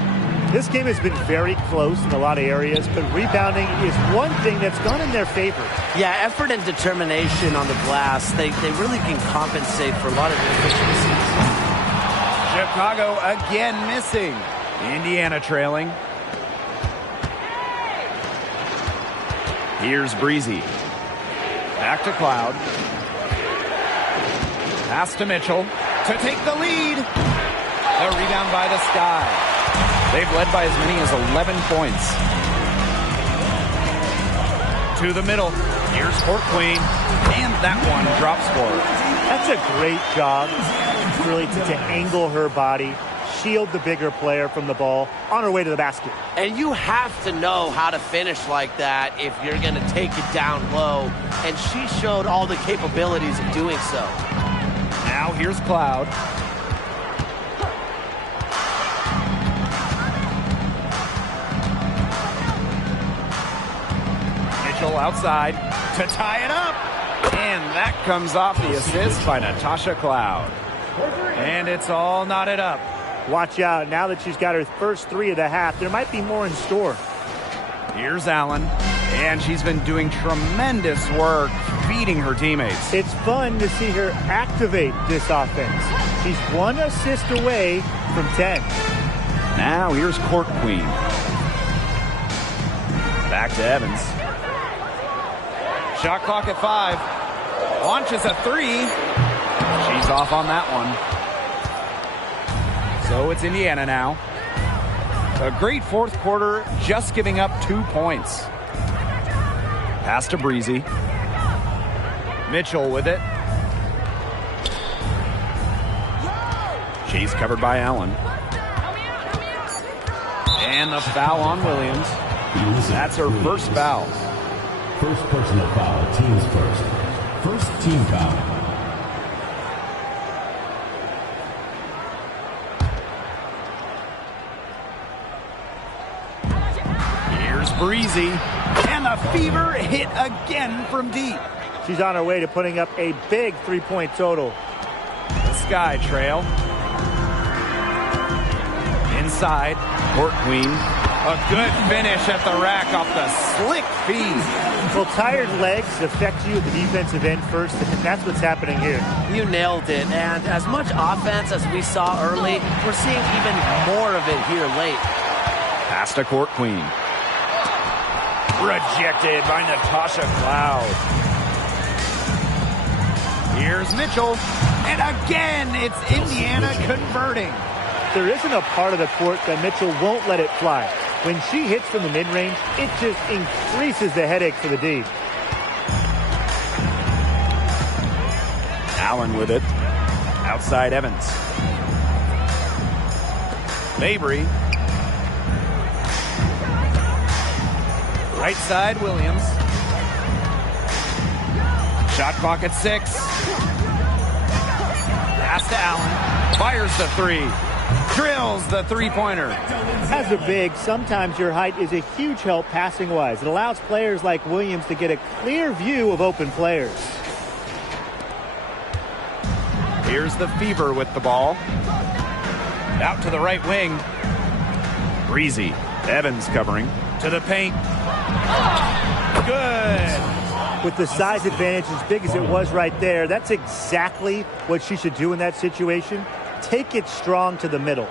This game has been very close in a lot of areas, but rebounding is one thing that's gone in their favor. Yeah, effort and determination on the glass, they really can compensate for a lot of inefficiencies. Chicago again missing. Indiana trailing. Here's Breezy. Back to Cloud. Pass to Mitchell to take the lead. The rebound by the Sky. They've led by as many as 11 points. To the middle. Here's Court Queen. And that one drops for her. That's a great job, really, to angle her body, shield the bigger player from the ball on her way to the basket. And you have to know how to finish like that if you're going to take it down low. And she showed all the capabilities of doing so. Now here's Cloud. Mitchell outside to tie it up. And that comes off the assist by Natasha Cloud. And it's all knotted up. Watch out. Now that she's got her first three of the half, there might be more in store. Here's Allen. And she's been doing tremendous work feeding her teammates. It's fun to see her activate this offense. She's one assist away from 10. Now here's Court Queen. Back to Evans. Shot clock at 5. Launches a 3. She's off on that one. So it's Indiana now. A great fourth quarter, just giving up 2 points. Pass to Breezy. Mitchell with it. She's covered by Allen. And the foul on Williams. That's her first foul. First personal foul, team's first. First team foul. Here's Breezy. And the Fever hit again from deep. She's on her way to putting up a big three-point total. The Sky Trail. Inside, Court Queen. A good finish at the rack off the slick feed. Well, tired legs affect you at the defensive end first, and that's what's happening here. You nailed it. And as much offense as we saw early, we're seeing even more of it here late. Pass to Court Queen. Rejected by Natasha Cloud. Here's Mitchell. And again, it's Indiana converting. There isn't a part of the court that Mitchell won't let it fly. When she hits from the mid-range, it just increases the headache for the D. Allen with it. Outside Evans. Mabry. Right side Williams. Shot clock at 6. Pass to Allen. Fires the three. Drills the three-pointer. As a big, sometimes your height is a huge help passing-wise. It allows players like Williams to get a clear view of open players. Here's the Fever with the ball. Out to the right wing. Breezy. Evans covering. To the paint. Good. With the size advantage as big as it was right there, that's exactly what she should do in that situation. Take it strong to the middle.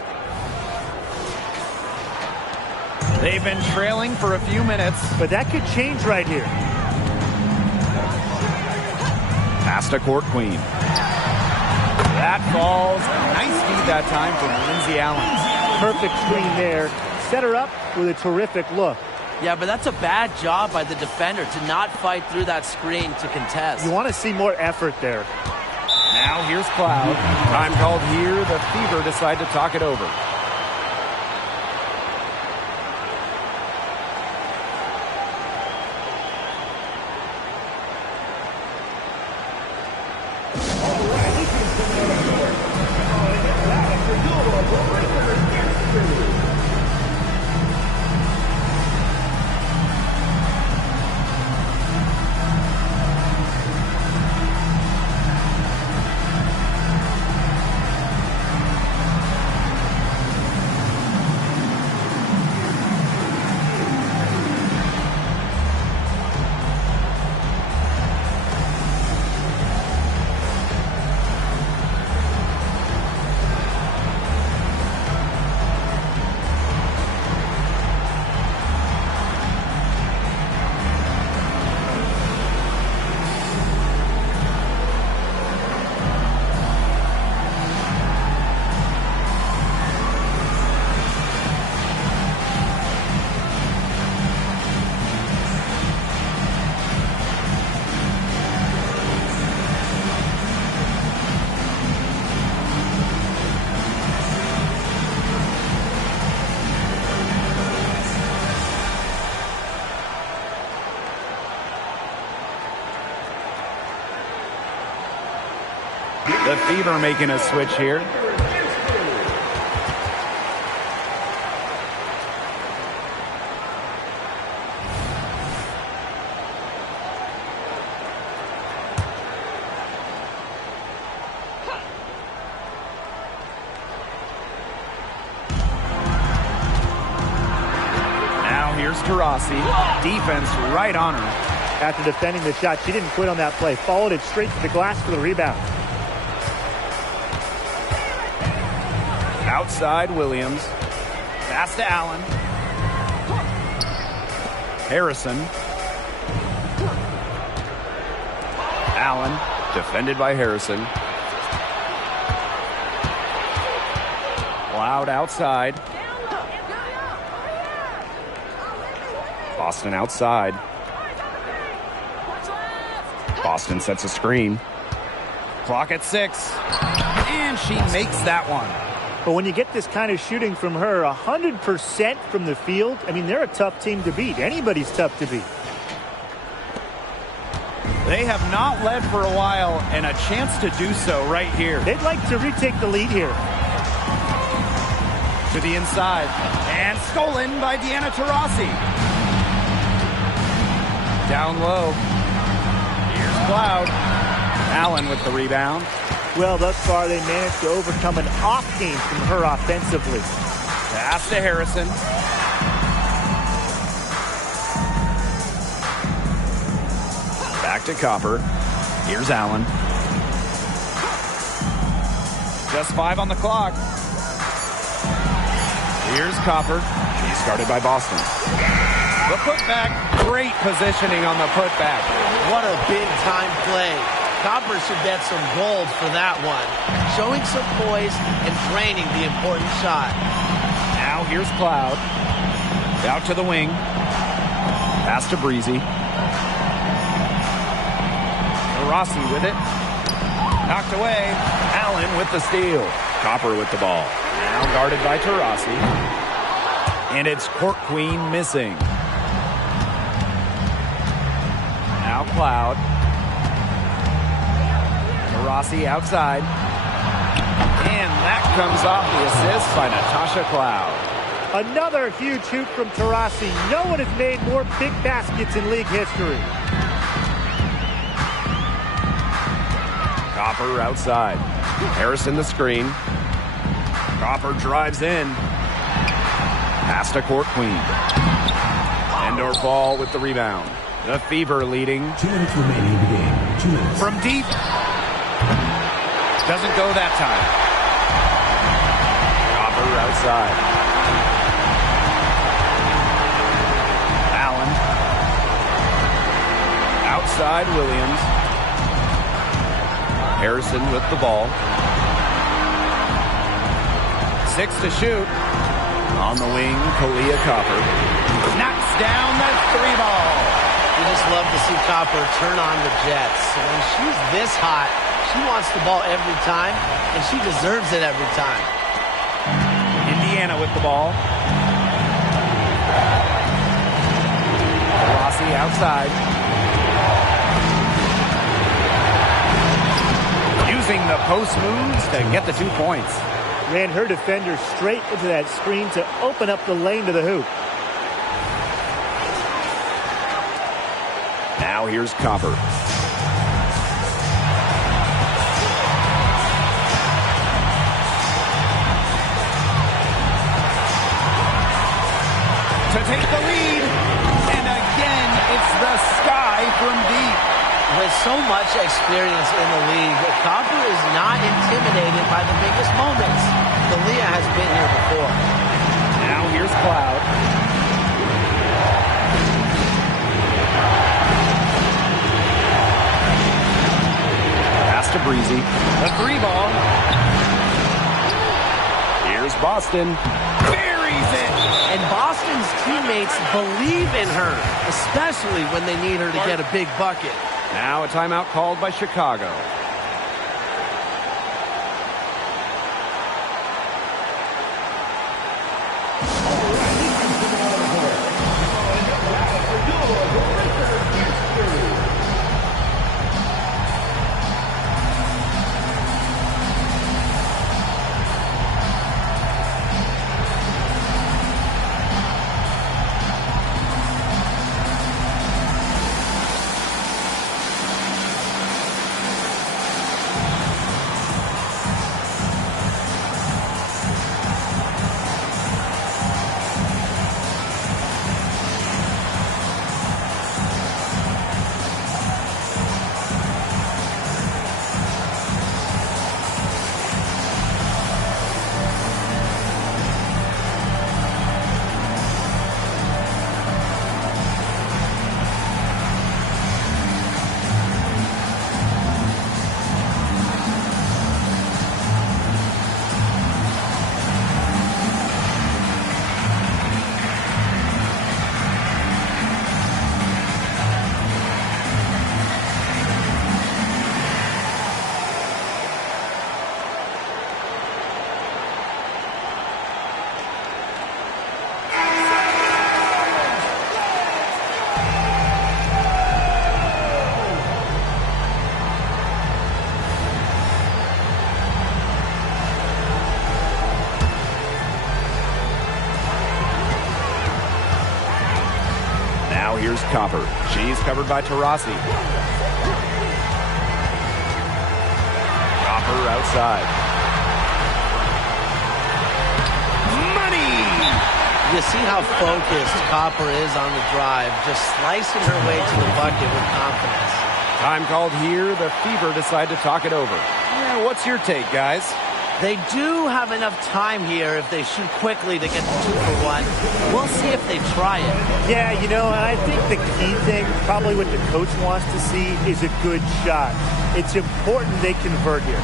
They've been trailing for a few minutes. But that could change right here. Pass to Court Queen. That falls. Nice feed that time from Lindsay Allen. Perfect screen there. Set her up with a terrific look. Yeah, but that's a bad job by the defender to not fight through that screen to contest. You want to see more effort there. Now here's Cloud. Time called here. The Fever decide to talk it over. The Fever making a switch here. Now here's Taurasi. Defense right on her. After defending the shot, she didn't quit on that play. Followed it straight to the glass for the rebound. Outside Williams. Pass to Allen. Harrison. Allen, defended by Harrison. Cloud outside. Boston outside. Boston sets a screen. Clock at 6. And she makes that one. But when you get this kind of shooting from her, 100% from the field, I mean, they're a tough team to beat. Anybody's tough to beat. They have not led for a while, and a chance to do so right here. They'd like to retake the lead here. To the inside. And stolen by Deanna Taurasi. Down low. Here's Cloud. Allen with the rebound. Well, thus far, they managed to overcome an off game from her offensively. Pass to Harrison. Back to Copper. Here's Allen. Just 5 on the clock. Here's Copper. She's started by Boston. The putback. Great positioning on the putback. What a big-time play. Copper should bet some gold for that one. Showing some poise and draining the important shot. Now here's Cloud. Out to the wing. Pass to Breezy. Rossi with it. Knocked away. Allen with the steal. Copper with the ball. Now guarded by Taurasi. And it's Court Queen missing. Now Cloud. Taurasi outside. And that comes off the assist by Natasha Cloud. Another huge hoop from Taurasi. No one has made more big baskets in league history. Copper outside. Harrison the screen. Copper drives in. Pass to Court Queen. Endor Fall with the rebound. The Fever leading. 2 minutes remaining in the game. 2 minutes. From deep. Doesn't go that time. Copper outside. Allen. Outside Williams. Harrison with the ball. 6 to shoot. On the wing, Kalia Copper. Knocks down the 3 ball. You just love to see Copper turn on the Jets. When she's this hot, she wants the ball every time, and she deserves it every time. Indiana with the ball. Rossi outside. Using the post moves to get the 2 points. Ran her defender straight into that screen to open up the lane to the hoop. Now here's Copper. To take the lead. And again, it's the Sky from deep. With so much experience in the league, Copper is not intimidated by the biggest moments. Kalia has been here before. Now here's Cloud. Pass to Breezy. The 3 ball. Here's Boston. Buries it. And Boston's teammates believe in her, especially when they need her to get a big bucket. Now a timeout called by Chicago. Here's Copper. She's covered by Taurasi. Copper outside. Money! You see how focused Copper is on the drive, just slicing her way to the bucket with confidence. Time called here. The Fever decide to talk it over. Yeah, what's your take, guys? They do have enough time here if they shoot quickly to get the 2 for 1. We'll see if they try it. Yeah, you know, and I think the key thing, probably what the coach wants to see, is a good shot. It's important they convert here.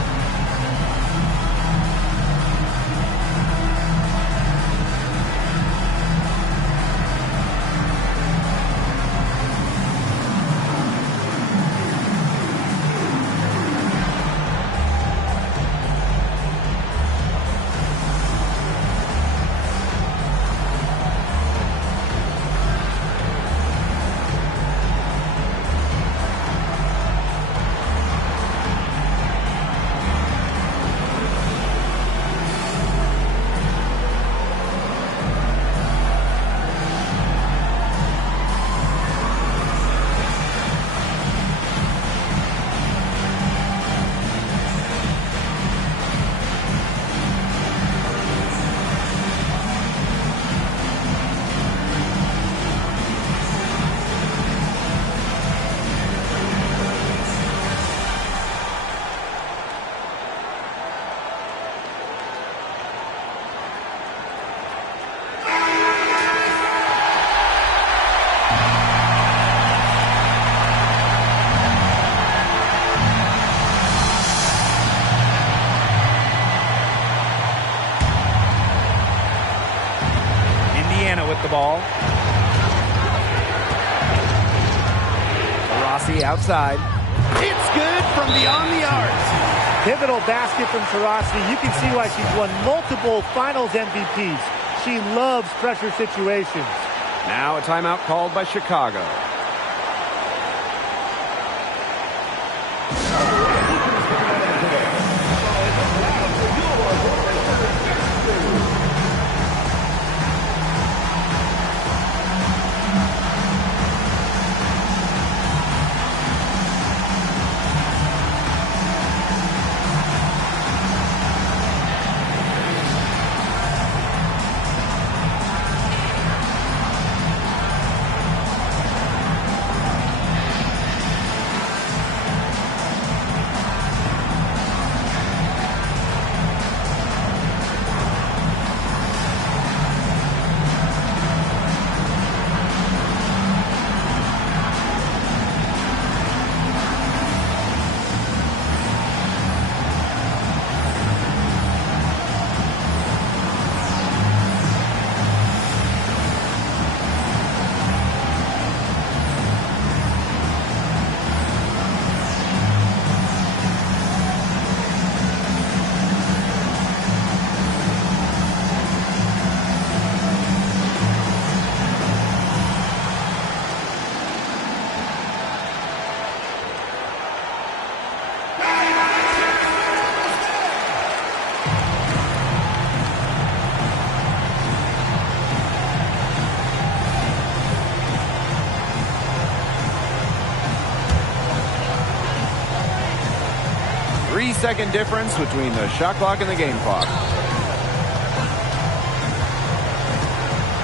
With the ball. Taurasi outside. It's good from beyond the arc. Pivotal basket from Taurasi. You can see why she's won multiple finals MVPs. She loves pressure situations. Now a timeout called by Chicago. Second difference between the shot clock and the game clock.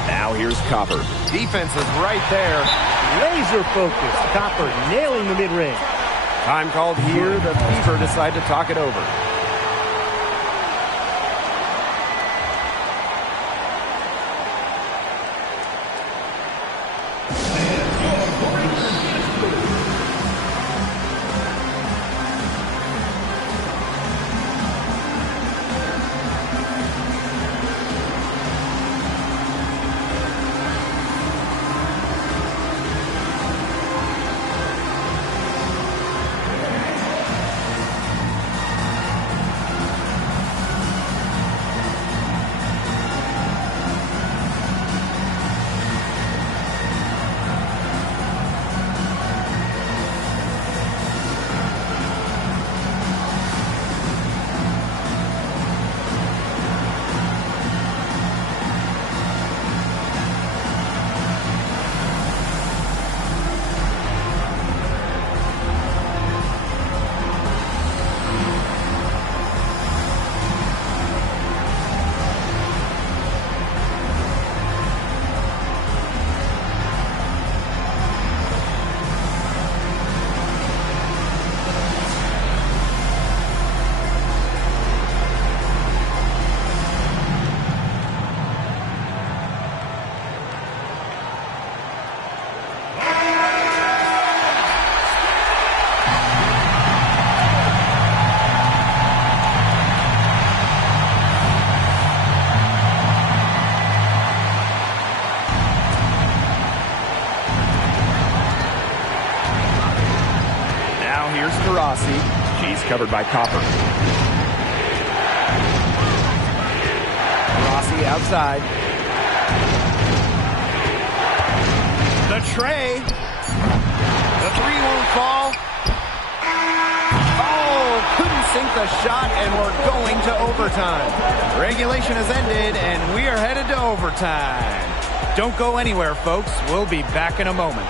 Now here's Copper. Defense is right there. Laser focused. Copper nailing the mid-range. Time called here. The Fever decide to talk it over. Rossi. She's covered by Copper. Rossi outside. The tray. The three won't fall. Oh, couldn't sink the shot, and we're going to overtime. Regulation has ended, and we are headed to overtime. Don't go anywhere, folks. We'll be back in a moment.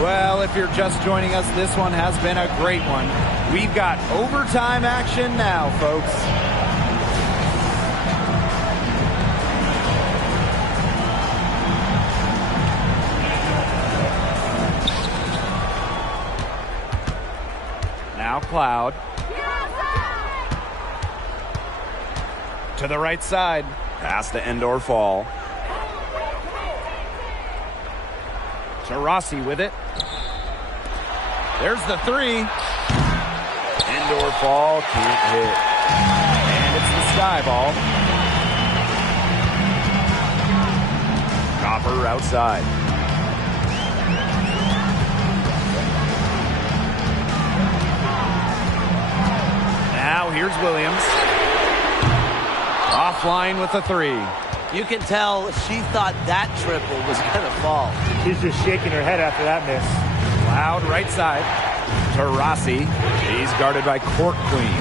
Well, if you're just joining us, this one has been a great one. We've got overtime action now, folks. Now Cloud. To the right side. Pass to Endor Fall. To Rossi with it. There's the three. Indoor Fall can't hit. And it's the sky ball. Copper outside. Now here's Williams. Offline with the three. You can tell she thought that triple was going to fall. She's just shaking her head after that miss. Cloud right side to Rossi. He's guarded by Court Queen.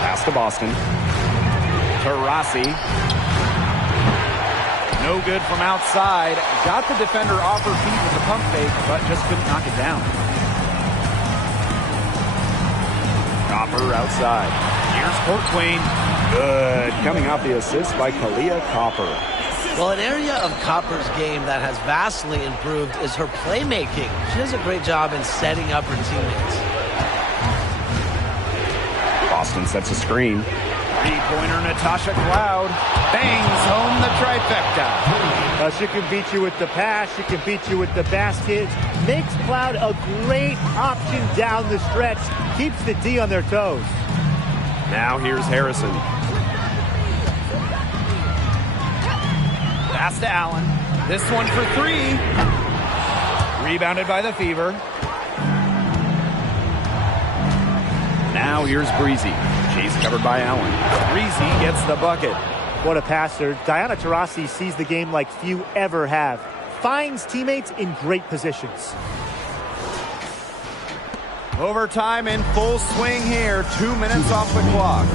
Pass to Boston. To Rossi. No good from outside. Got the defender off her feet with the pump fake, but just couldn't knock it down. Copper outside. Here's Court Queen. Good. Coming off the assist by Kalia Copper. Well, an area of Copper's game that has vastly improved is her playmaking. She does a great job in setting up her teammates. Boston sets a screen. Three-pointer Natasha Cloud bangs home the trifecta. She can beat you with the pass. She can beat you with the basket. Makes Cloud a great option down the stretch. Keeps the D on their toes. Now here's Harrison. Pass to Allen. This one for three. Rebounded by the Fever. Now here's Breezy. She's covered by Allen. Breezy gets the bucket. What a passer. Diana Taurasi sees the game like few ever have. Finds teammates in great positions. Overtime in full swing here. 2 minutes off the clock.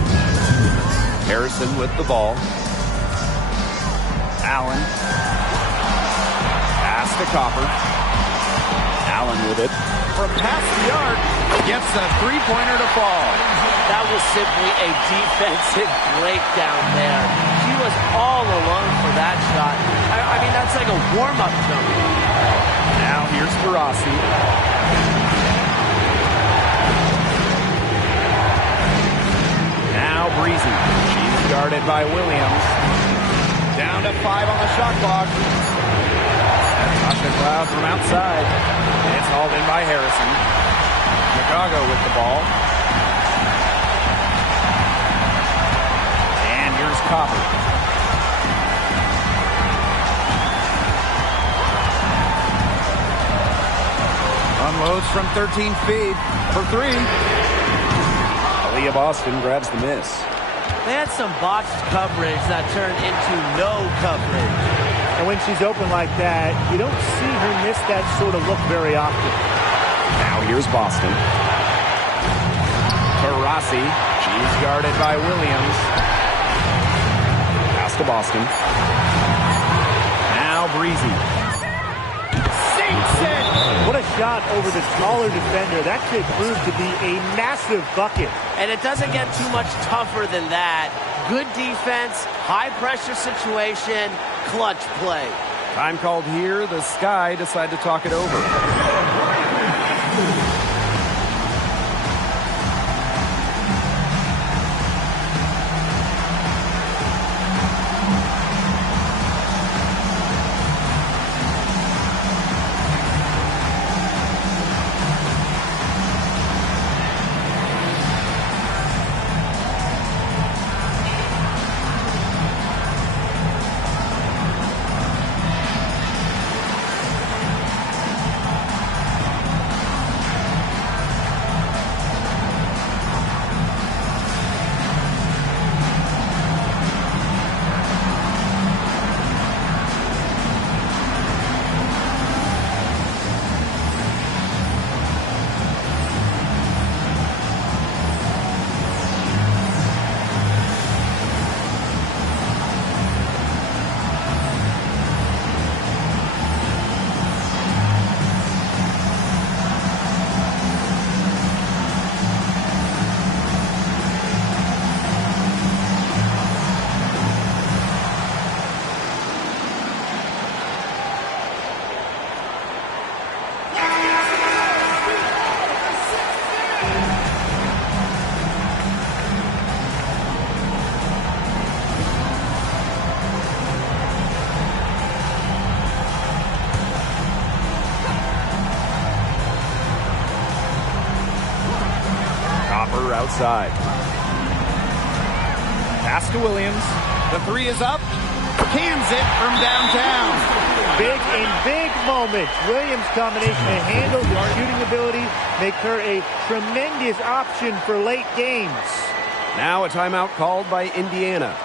Harrison with the ball. Allen. Pass to Copper. Allen with it. From past the arc, gets a three-pointer to fall. That was simply a defensive breakdown there. She was all alone for that shot. I mean, that's like a warm-up jumper. Now here's Rossi. Now Breezy. She's guarded by Williams. Down to 5 on the shot clock. Natasha Cloud from outside. It's hauled in by Harrison. Chicago with the ball. And here's Copper. Unloads from 13 feet for three. Aaliyah Boston grabs the miss. They had some botched coverage that turned into no coverage. And when she's open like that, you don't see her miss that sort of look very often. Now here's Boston. To Rossi. She's guarded by Williams. Pass to Boston. Now Breezy. Sinks it! What a shot over the taller defender. That could prove to be a massive bucket. And it doesn't get too much tougher than that. Good defense, high pressure situation, clutch play. Time called here. The Sky decide to talk it over. outside. Pass to Williams. The three is up. Cans it from downtown. Big moment. Williams' combination of handle and shooting ability make her a tremendous option for late games. Now a timeout called by Indiana.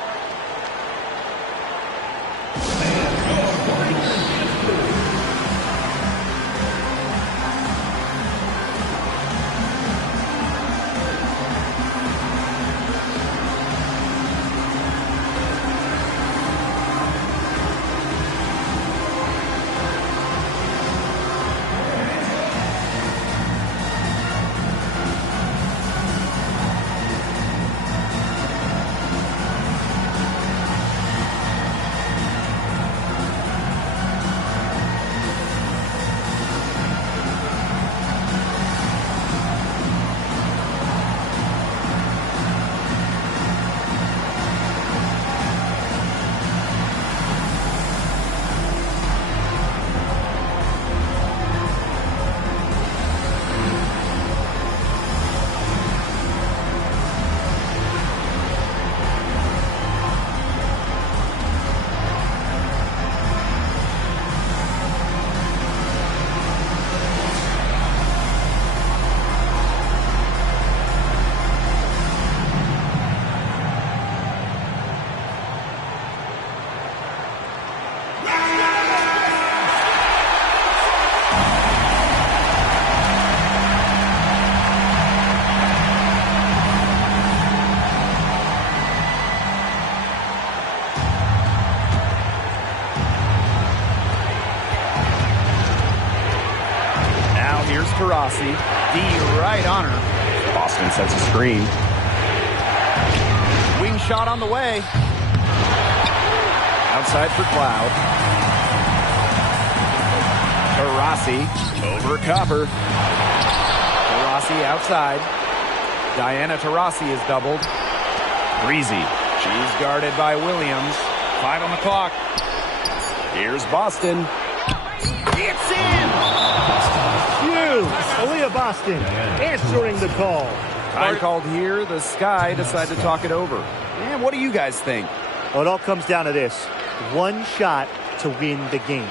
Rossi, D right on her. Boston sets a screen. Wing shot on the way. Outside for Cloud. Rossi over Copper. Rossi outside. Diana Taurasi is doubled. Breezy. She's guarded by Williams. 5 on the clock. Here's Boston. It's in! Aaliyah Boston answering the call. Time called here. The Sky decide to talk it over. And what do you guys think? Well, it all comes down to this. One shot to win the game.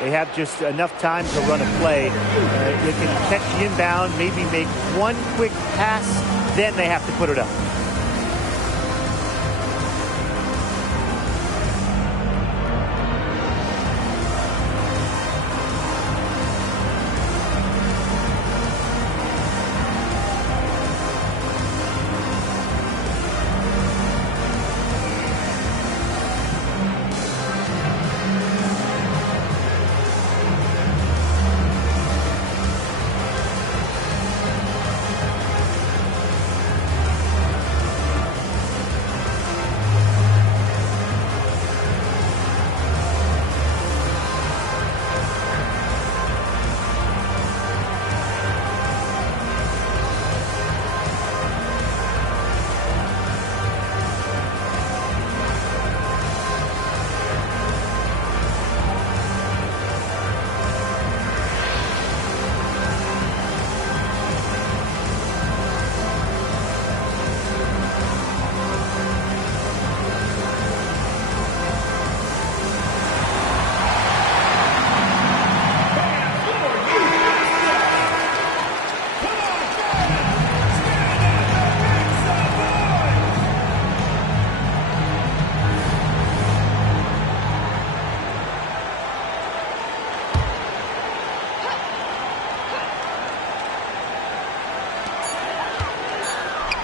They have just enough time to run a play. They can catch the inbound, maybe make one quick pass, then they have to put it up.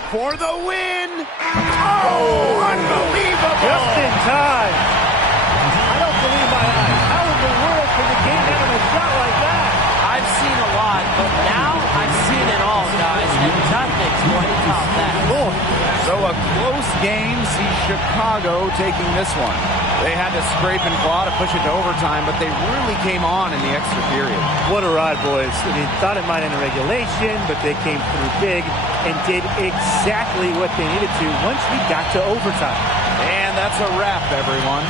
For the win! Oh, unbelievable! Just in time. I don't believe my eyes. How in the world can the game end on a shot like that? I've seen a lot, but now I've seen it all, guys, and nothing's going to top that. Oh. So a close game sees Chicago taking this one. They had to scrape and claw to push it to overtime, but they really came on in the extra period. What a ride, boys. I mean, thought it might end in regulation, but they came through big and did exactly what they needed to once we got to overtime. And that's a wrap, everyone.